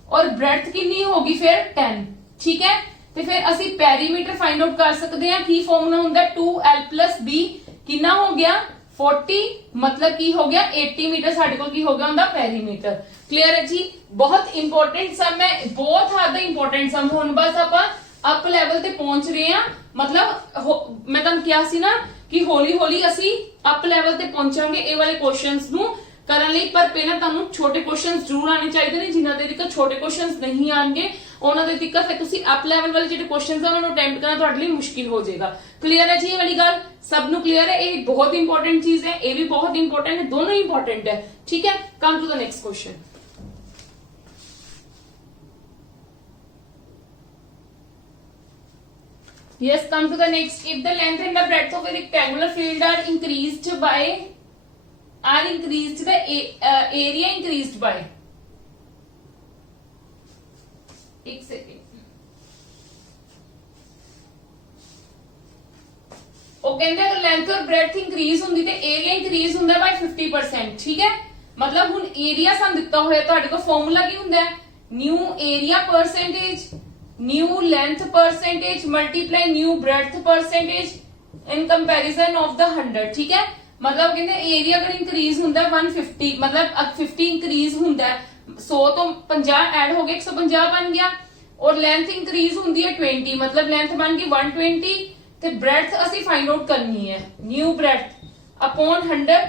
ਔਰ ਬ੍ਰੈਡਥ ਕਿੰਨੀ ਹੋਗੀ ਫਿਰ 10, ਠੀਕ ਹੈ। ਤੇ ਫਿਰ ਅਸੀਂ ਪੈਰੀਮੀਟਰ ਫਾਈਂਡ ਆਊਟ ਕਰ ਸਕਦੇ ਹਾਂ, ਕੀ ਫਾਰਮੂਲਾ ਹੁੰਦਾ 2l + b, ਕਿੰਨਾ ਹੋ ਗਿਆ 40, ਮਤਲਬ ਕੀ ਹੋ ਗਿਆ 80 ਮੀਟਰ ਸਾਡੇ ਕੋਲ ਕੀ ਹੋ ਗਿਆ ਹੁੰਦਾ ਪੈਰੀਮੀਟਰ। ਕਲੀਅਰ ਹੈ ਜੀ। ਬਹੁਤ ਇੰਪੋਰਟੈਂਟ ਸਮ ਹੈ, ਬਹੁਤ ਜ਼ਿਆਦਾ ਇੰਪੋਰਟੈਂਟ ਸਮ। ਹੁਣ ਬਸ ਆਪਾਂ ਅਪ ਲੈਵਲ ਤੇ ਪਹੁੰਚ ਰਹੇ ਹਾਂ, ਮਤਲਬ ਮੈਂ ਤੁਹਾਨੂੰ ਕਿਹਾ ਸੀ ਨਾ ਕਿ ਹੌਲੀ ਹੌਲੀ ਅਸੀਂ ਅਪ ਲੈਵਲ ਤੇ ਪਹੁੰਚਾਂਗੇ ਇਹ ਵਾਲੇ ਕੁਐਸਚਨਸ ਨੂੰ ਕਰਨ ਲਈ, ਪਰ ਪਹਿਲਾਂ ਤੁਹਾਨੂੰ ਛੋਟੇ ਕੁਐਸਚਨਸ ਜ਼ਰੂਰ ਆਣੇ ਚਾਹੀਦੇ ਨੇ। ਜਿਨ੍ਹਾਂ ਦੇ ਦਿੱਕਤ ਛੋਟੇ ਕੁਐਸਚਨਸ ਨਹੀਂ ਆਣਗੇ ਉਹਨਾਂ ਦੇ ਦਿੱਕਤ ਫਿਰ ਤੁਸੀਂ ਅਪ ਲੈਵਲ ਵਾਲੇ ਜਿਹੜੇ ਕੁਐਸਚਨਸ ਆ ਉਹਨਾਂ ਨੂੰ ਅਟੈਂਪਟ ਕਰਨਾ ਤੁਹਾਡੇ ਲਈ ਮੁਸ਼ਕਿਲ ਹੋ ਜਾਏਗਾ। ਕਲੀਅਰ ਹੈ ਜੀ ਇਹ ਵਾਲੀ ਗੱਲ, ਸਭ ਨੂੰ ਕਲੀਅਰ ਹੈ। ਇਹ ਬਹੁਤ ਇੰਪੋਰਟੈਂਟ ਚੀਜ਼ ਹੈ, ਇਹ ਵੀ ਬਹੁਤ ਇੰਪੋਰਟੈਂਟ ਹੈ, ਦੋਨੋਂ ਇੰਪੋਰਟੈਂਟ ਹੈ, ਠੀਕ ਹੈ। Come to the next question. Yes, come to the next. If the length and the breadth of a rectangular field are increased, the area increased by. एक सेकेंड। ਉਹ ਕਹਿੰਦੇ ਅਗਰ ਲੈਂਥ ਔਰ ਬ੍ਰੈਡਥ ਇੰਕਰੀਜ਼ ਹੁੰਦੀ ਤੇ ਏਰੀਆ ਇੰਕਰੀਜ਼ ਹੁੰਦਾ ਬਾਈ 50%, ਠੀਕ ਹੈ। ਮਤਲਬ ਹੁਣ ਏਰੀਆ ਸਾਨੂੰ ਦਿੱਤਾ ਹੋਇਆ, ਤੁਹਾਡੇ ਕੋਲ ਫਾਰਮੂਲਾ ਕੀ ਹੁੰਦਾ ਹੈ, new area percentage new length percentage multiply new breadth percentage in comparison of the 100, ठीक है। मतलब कहते एरिया अगर इंक्रीज ਹੁੰਦਾ 150, मतलब 50 इंक्रीज ਹੁੰਦਾ 100 ਤੋਂ 50 ਐਡ ਹੋ ਗਿਆ 150 ਬਣ ਗਿਆ, और लेंथ इंक्रीज ਹੁੰਦੀ ਹੈ 20, मतलब लेंथ ਬਣ ਗਈ 120 ਤੇ breadth ਅਸੀਂ फाइंड आउट करनी है, new breadth upon 100,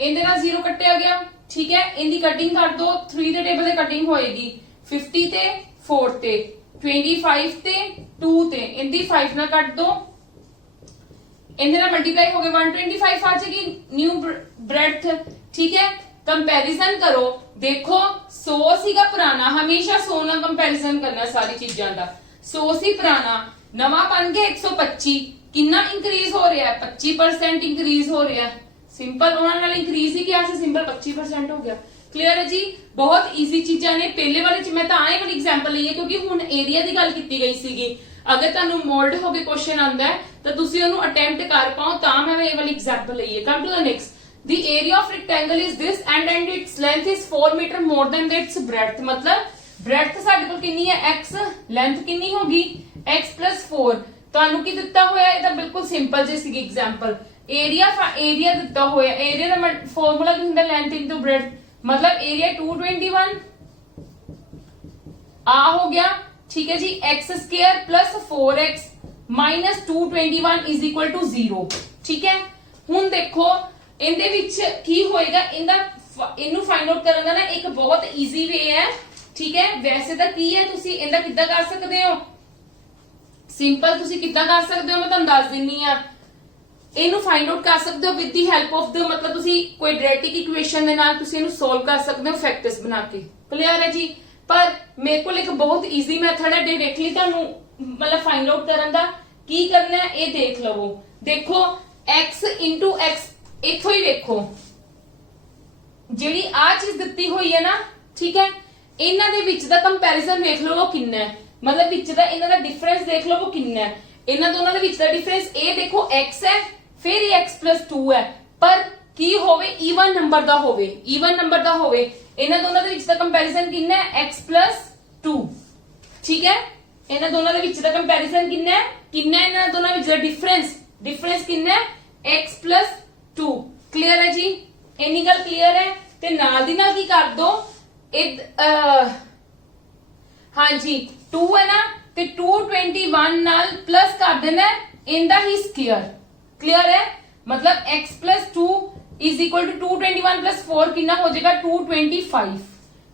ਇਹਦੇ ਨਾਲ 0 ਕੱਟਿਆ ਗਿਆ, ਠੀਕ ਹੈ। ਇਹਦੀ ਕਟਿੰਗ ਕਰ ਦੋ, 3 ਦੇ ਟੇਬਲ ਤੇ ਕਟਿੰਗ ਹੋਏਗੀ 50 ਤੇ 4 ਤੇ 25 ਤੇ 2 ਤੇ, ਇੰਦੀ 5 ਨਾਲ ਕੱਟ ਦੋ, ਇਹਦੇ ਨਾਲ ਮਲਟੀਪਲਾਈ ਹੋ ਗਿਆ 125 ਆ ਜਾਏਗੀ ਨਿਊ ਬ੍ਰੈਡਥ, ਠੀਕ ਹੈ। ਕੰਪੈਰੀਜ਼ਨ ਕਰੋ, ਦੇਖੋ 100 ਸੀਗਾ ਪੁਰਾਣਾ, ਹਮੇਸ਼ਾ 100 ਨਾਲ ਕੰਪੈਰੀਜ਼ਨ ਕਰਨਾ ਸਾਰੀ ਚੀਜ਼ਾਂ ਦਾ, 100 ਸੀ ਪੁਰਾਣਾ, ਨਵਾਂ ਬਣ ਗਿਆ 125, ਕਿੰਨਾ ਇੰਕਰੀਜ਼ ਹੋ ਰਿਹਾ ਹੈ 25% ਇੰਕਰੀਜ਼ ਹੋ ਰਿਹਾ ਹੈ, ਸਿੰਪਲ ਉਹਨਾਂ ਨਾਲ ਇੰਕਰੀਜ਼ ਹੀ ਕਿਹਾ ਸੀ, ਸਿੰਪਲ 25% ਹੋ ਗਿਆ। ਕਲੀਅਰ ਹੈ ਜੀ। ਬਹੁਤ ਈਜ਼ੀ ਚੀਜ਼ਾਂ ਨੇ। ਪਹਿਲੇ ਵਾਲੇ ਚ ਮੈਂ ਤਾਂ ਆਏ ਵਾਲੀ ਐਗਜ਼ਾਮਪਲ ਲਈ ਹੈ ਕਿਉਂਕਿ ਹੁਣ ਏਰੀਆ ਦੀ ਗੱਲ ਕੀਤੀ ਗਈ ਸੀਗੀ। ਅਗਰ ਤੁਹਾਨੂੰ ਮੋਲਡ ਹੋ ਕੇ ਕੁਐਸਚਨ ਆਉਂਦਾ ਹੈ ਤਾਂ ਤੁਸੀਂ ਉਹਨੂੰ ਅਟੈਂਪਟ ਕਰ ਪਾਓ, ਤਾਂ ਮੈਂ ਇਹ ਵਾਲੀ ਐਗਜ਼ਾਮਪਲ ਲਈ ਹੈ। Come to the next. The area of rectangle is this and its length is 4 meter more than its breadth, मतलब breadth ਸਾਡੇ ਕੋਲ ਕਿੰਨੀ ਹੈ x, length ਕਿੰਨੀ ਹੋਗੀ x + 4। ਤੁਹਾਨੂੰ ਕੀ ਦਿੱਤਾ ਹੋਇਆ, ਇਹ ਤਾਂ ਬਿਲਕੁਲ ਸਿੰਪਲ ਜਿਹੀ ਸੀਗੀ ਐਗਜ਼ਾਮਪਲ। ਏਰੀਆ ਦਿੱਤਾ ਹੋਇਆ, ਏਰੀਆ ਦਾ ਫਾਰਮੂਲਾ ਕੀ ਹੁੰਦਾ length into breadth, मतलब एरिया 221 आ हो गया, ठीक है जी। x² + 4x - 221 = 0, ठीक है। ਹੁਣ ਦੇਖੋ ਇਹਦੇ ਵਿੱਚ ਕੀ ਹੋਏਗਾ, ਇਹਨੂੰ ਫਾਈਂਡ ਆਊਟ ਕਰਨ ਦਾ ਨਾ ਇੱਕ ਬਹੁਤ ਈਜ਼ੀ ਵੇ ਹੈ, ਠੀਕ ਹੈ। ਵੈਸੇ ਤਾਂ ਕੀ ਹੈ, ਤੁਸੀਂ ਇਹਦਾ ਕਿੱਦਾਂ ਕਰ ਸਕਦੇ ਹੋ, ਸਿੰਪਲ ਤੁਸੀਂ ਕਿੱਦਾਂ ਕਰ ਸਕਦੇ ਹੋ ਮੈਂ ਤੁਹਾਨੂੰ ਦੱਸ ਦਿੰਨੀ ਆ। ਇਹਨੂੰ ਫਾਈਂਡ ਆਊਟ ਕਰ ਸਕਦੇ ਹੋ with the help of the, ਮਤਲਬ ਤੁਸੀਂ ਕੁਆਡ੍ਰੈਟਿਕ ਇਕੁਏਸ਼ਨ ਦੇ ਨਾਲ ਤੁਸੀਂ ਇਹਨੂੰ ਸੋਲਵ ਕਰ ਸਕਦੇ ਹੋ ਫੈਕਟਰਸ ਬਣਾ ਕੇ। ਕਲੀਅਰ ਹੈ ਜੀ। ਪਰ ਮੇਰੇ ਕੋਲ ਇੱਕ ਬਹੁਤ ਈਜ਼ੀ ਮੈਥਡ ਹੈ ਡਾਇਰੈਕਟਲੀ ਤੁਹਾਨੂੰ ਮਤਲਬ ਫਾਈਂਡ ਆਊਟ ਕਰਨ ਦਾ। ਕੀ ਕਰਨਾ ਹੈ ਇਹ ਦੇਖ ਲਵੋ। ਦੇਖੋ x * x इथों ही देखो ਜਿਹੜੀ ਆ ਚੀਜ਼ ਦਿੱਤੀ ਹੋਈ ਹੈ ਨਾ, ਠੀਕ ਹੈ, ਇਹਨਾਂ ਦੇ ਵਿੱਚ ਦਾ ਕੰਪੈਰੀਜ਼ਨ ਦੇਖ ਲਓ ਉਹ ਕਿੰਨਾ ਹੈ, ਮਤਲਬ ਵਿੱਚ ਦਾ ਇਹਨਾਂ ਦਾ ਡਿਫਰੈਂਸ ਦੇਖ ਲਓ ਉਹ ਕਿੰਨਾ ਹੈ। ਇਹਨਾਂ ਦੋਨਾਂ ਦੇ ਵਿੱਚ ਦਾ ਡਿਫਰੈਂਸ ਇਹ ਦੇਖੋ x ਹੈ, ਫਿਰ ਇਹ x + 2 ਹੈ, ਪਰ ਕੀ ਹੋਵੇ ਈਵਨ ਨੰਬਰ ਦਾ ਹੋਵੇ, ਈਵਨ ਨੰਬਰ ਦਾ ਹੋਵੇ। ਇਹਨਾਂ ਦੋਨਾਂ ਦੇ ਵਿੱਚ ਦਾ ਕੰਪੈਰੀਜ਼ਨ ਕਿੰਨਾ ਹੈ, x + 2, ਠੀਕ ਹੈ। ਇਹਨਾਂ ਦੋਨਾਂ ਦੇ ਵਿੱਚ ਦਾ ਕੰਪੈਰੀਜ਼ਨ ਕਿੰਨਾ ਹੈ, ਇਹਨਾਂ ਦੋਨਾਂ ਵਿੱਚ ਦਾ ਡਿਫਰੈਂਸ ਕਿੰਨਾ ਹੈ, x + 2। ਕਲੀਅਰ ਹੈ ਜੀ, ਇੰਨੀ ਗੱਲ ਕਲੀਅਰ ਹੈ। ਤੇ ਨਾਲ ਦੀ ਨਾਲ ਕੀ ਕਰ ਦੋ, ਹਾਂਜੀ 2 ਹੈ ਨਾ, ਤੇ 221 ਨਾਲ ਪਲੱਸ ਕਰ ਦੇਣਾ ਇਹਦਾ ਹੀ ਸਕੁਅਰ। ਕਲੀਅਰ ਹੈ, ਮਤਲਬ x + 2 = 221 + 4 ਕਿੰਨਾ ਹੋ ਜਾਏਗਾ, 225।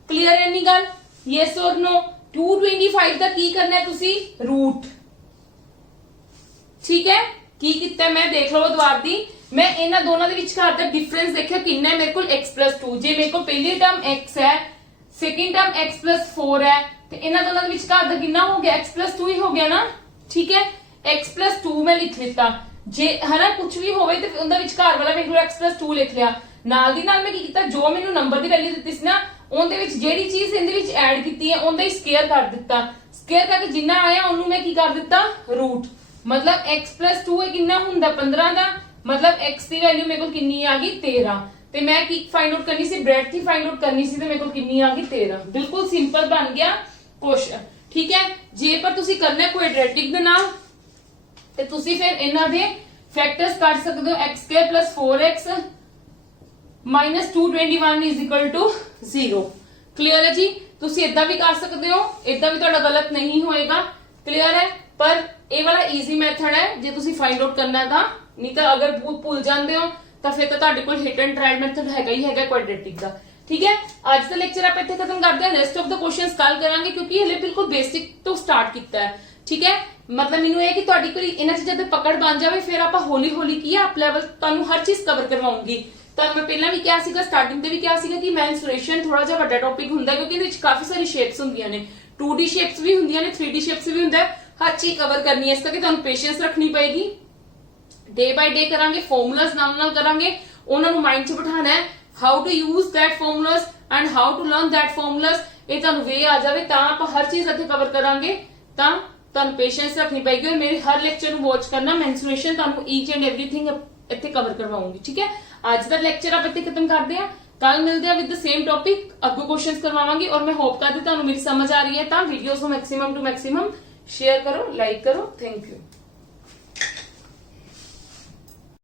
ਕਲੀਅਰ ਹੈ ਇੰਨੀ ਗੱਲ, ਯੈਸ অর ਨੋ। 225 ਦਾ ਕੀ ਕਰਨਾ ਹੈ ਤੁਸੀਂ, रूट, ठीक है। की कितना मैं देख लो द्वार दी, मैं इन्हां दोनों दे विचकार दा डिफरेंस देखिया कितना है मेरे को, x + 2। जे मेरे को पहली टर्म x है, सेकंड टर्म x + 4 है, तो इन्हां दोनों दे विचकार दा कितना हो गया, x + 2 ही हो गया ना, ठीक है। x + 2 मैं लिख लिता, जे है ना कुछ भी होवे ते उनदा विचकार वाला देख लो x + 2 लिख लिया। नाल दी नाल मैं की कीता, जो मैनू नंबर दी वैल्यू दित्ती सी ना, ਉਹਦੇ ਵਿੱਚ ਜਿਹੜੀ ਚੀਜ਼ ਇਹਦੇ ਵਿੱਚ ਐਡ ਕੀਤੀ ਹੈ ਉਹਦਾ ਹੀ ਸਕੁਅਰ ਕਰ ਦਿੱਤਾ। ਸਕੁਅਰ ਕਰਕੇ ਜਿੰਨਾ ਆਇਆ ਉਹਨੂੰ ਮੈਂ ਕੀ ਕਰ ਦਿੱਤਾ, रूट। मतलब x + 2 ਕਿੰਨਾ ਹੁੰਦਾ, 15 ਦਾ, मतलब x ਦੀ ਵੈਲਿਊ ਮੇਰੇ ਕੋਲ ਕਿੰਨੀ ਆ ਗਈ, 13। ਤੇ ਮੈਂ ਕੀ ਫਾਈਂਡ ਆਊਟ ਕਰਨੀ ਸੀ, ਬ੍ਰੈਡਥ ਹੀ ਫਾਈਂਡ ਆਊਟ ਕਰਨੀ ਸੀ, ਤੇ ਮੇਰੇ ਕੋਲ ਕਿੰਨੀ ਆ ਗਈ, 13। ਬਿਲਕੁਲ ਸਿੰਪਲ ਬਣ ਗਿਆ ਕੁਐਸਚਨ, ਠੀਕ ਹੈ। ਜੇ ਪਰ ਤੁਸੀਂ ਕਰਨਾ ਕੁਆਡ੍ਰੈਟਿਕ ਦੇ ਨਾਲ ਤੇ ਤੁਸੀਂ ਫਿਰ ਇਹਨਾਂ ਦੇ ਫੈਕਟਰਸ ਕੱਢ ਸਕਦੇ ਹੋ, x² + 4x - 221 = 0। ਕਲੀਅਰ ਹੈ ਜੀ, ਤੁਸੀਂ ਇਦਾਂ ਵੀ ਕਰ ਸਕਦੇ ਹੋ, ਇਦਾਂ ਵੀ ਤੁਹਾਡਾ ਗਲਤ ਨਹੀਂ ਹੋਏਗਾ। ਕਲੀਅਰ ਹੈ, ਪਰ ਇਹ ਵਾਲਾ ਈਜ਼ੀ ਮੈਥਡ ਹੈ ਜੇ ਤੁਸੀਂ ਫਾਈਂਡ ਆਊਟ ਕਰਨਾ ਤਾਂ, ਨਹੀਂ ਤਾਂ ਅਗਰ ਭੁੱਲ ਜਾਂਦੇ ਹੋ ਤਾਂ ਫਿਰ ਤਾਂ ਤੁਹਾਡੇ ਕੋਲ ਹਿਟ ਐਂਡ ਟ੍ਰਾਇਲ ਮੈਥਡ ਹੈਗਾ ਹੀ ਹੈਗਾ ਕੁਆਡ੍ਰੈਟਿਕ ਦਾ, ਠੀਕ ਹੈ। ਅੱਜ ਦਾ ਲੈਕਚਰ ਆਪਾਂ ਇੱਥੇ ਖਤਮ ਕਰਦੇ ਹਾਂ, ਰੈਸਟ ਆਫ ਦਾ ਕੁਐਸਚਨਸ ਕੱਲ ਕਰਾਂਗੇ ਕਿਉਂਕਿ ਹਲੇ ਬਿਲਕੁਲ ਬੇਸਿਕ ਤੋਂ ਸਟਾਰਟ ਕੀਤਾ ਹੈ, ਠੀਕ ਹੈ। ਮਤਲਬ ਮੈਨੂੰ ਇਹ ਕਿ ਤੁਹਾਡੀ ਕੋਈ ਇਹਨਾਂ ਚੀਜ਼ਾਂ ਤੇ ਪਕੜ ਬਣ ਜਾਵੇ, ਫਿਰ ਆਪਾਂ ਹੌਲੀ ਹੌਲੀ ਕੀ ਅਪ ਲੈਵਲ ਤੁਹਾਨੂੰ ਹਰ ਚੀਜ਼ ਕਵਰ ਕਰਵਾਉਂਗੀ। ਤਾਂ ਮੈਂ ਪਹਿਲਾਂ ਵੀ ਕਿਹਾ ਸੀਗਾ, ਸਟਾਰਟਿੰਗ ਤੇ ਵੀ ਕਿਹਾ ਸੀਗਾ ਕਿ ਮੈਂਸੁਰੇਸ਼ਨ ਥੋੜਾ ਜਿਹਾ ਵੱਡਾ ਟੌਪਿਕ ਹੁੰਦਾ ਕਿਉਂਕਿ ਇਹਦੇ ਵਿੱਚ ਕਾਫੀ ਸਾਰੀ ਸ਼ੇਪਸ ਹੁੰਦੀਆਂ ਨੇ, 2D ਸ਼ੇਪਸ ਵੀ ਹੁੰਦੀਆਂ ਨੇ, 3D ਸ਼ੇਪਸ ਵੀ ਹੁੰਦਾ, ਹਰ ਚੀਜ਼ ਕਵਰ ਕਰਨੀ ਹੈ। ਇਸ ਕਰਕੇ ਤੁਹਾਨੂੰ ਪੇਸ਼ੈਂਸ ਰੱਖਣੀ ਪਏਗੀ। ਡੇ ਬਾਈ ਡੇ ਕਰਾਂਗੇ, ਫਾਰਮੂਲਾਸ ਨਾਲ ਕਰਾਂਗੇ, ਉਹਨਾਂ ਨੂੰ ਮਾਈਂਡ 'ਚ ਬਿਠਾਣਾ ਹੈ, how to use that formulas and how to learn that formulas. ਇਹ ਤੁਹਾਨੂੰ ਵੇ ਆ ਜਾਵੇ ਤਾਂ ਆਪਾਂ ਹਰ ਚੀਜ਼ ਇੱਥੇ ਕਵਰ ਕਰਾਂਗੇ। ਤਾਂ ਤੁਹਾਨੂੰ ਪੇਸ਼ੈਂਸ ਰੱਖਣੀ ਪਏਗੀ ਔਰ ਮੇਰੇ ਹਰ ਲੈਕਚਰ ਨੂੰ ਵਾਚ ਕਰਨਾ, ਮੈਂਸੁਰੇਸ਼ਨ ਤੁਹਾਨੂੰ ਈਚ ਐਂਡ ਐਵਰੀਥਿੰਗ ਇੱਥੇ ਕਵਰ ਕਰਵਾਉਂਗੀ, ਠੀਕ ਹੈ। ਅੱਜ ਦਾ ਲੈਕਚਰ ਆਪਾਂ ਇੱਥੇ ਖਤਮ ਕਰਦੇ ਹਾਂ, ਕੱਲ ਮਿਲਦੇ ਆ ਵਿਦ ਦ ਸੇਮ ਟੌਪਿਕ, ਅੱਗੋਂ ਕੁਐਸਚਨਸ ਕਰਵਾਵਾਂਗੀ। ਔਰ ਮੈਂ ਹੋਪ ਕਰਦੀ ਤੁਹਾਨੂੰ ਮੇਰੀ ਸਮਝ ਆ ਰਹੀ ਹੈ, ਤਾਂ ਵੀਡੀਓਜ਼ ਨੂੰ ਮੈਕਸਿਮਮ ਟੂ ਮੈਕਸਿਮਮ शेयर करो, लाइक करो। Thank you.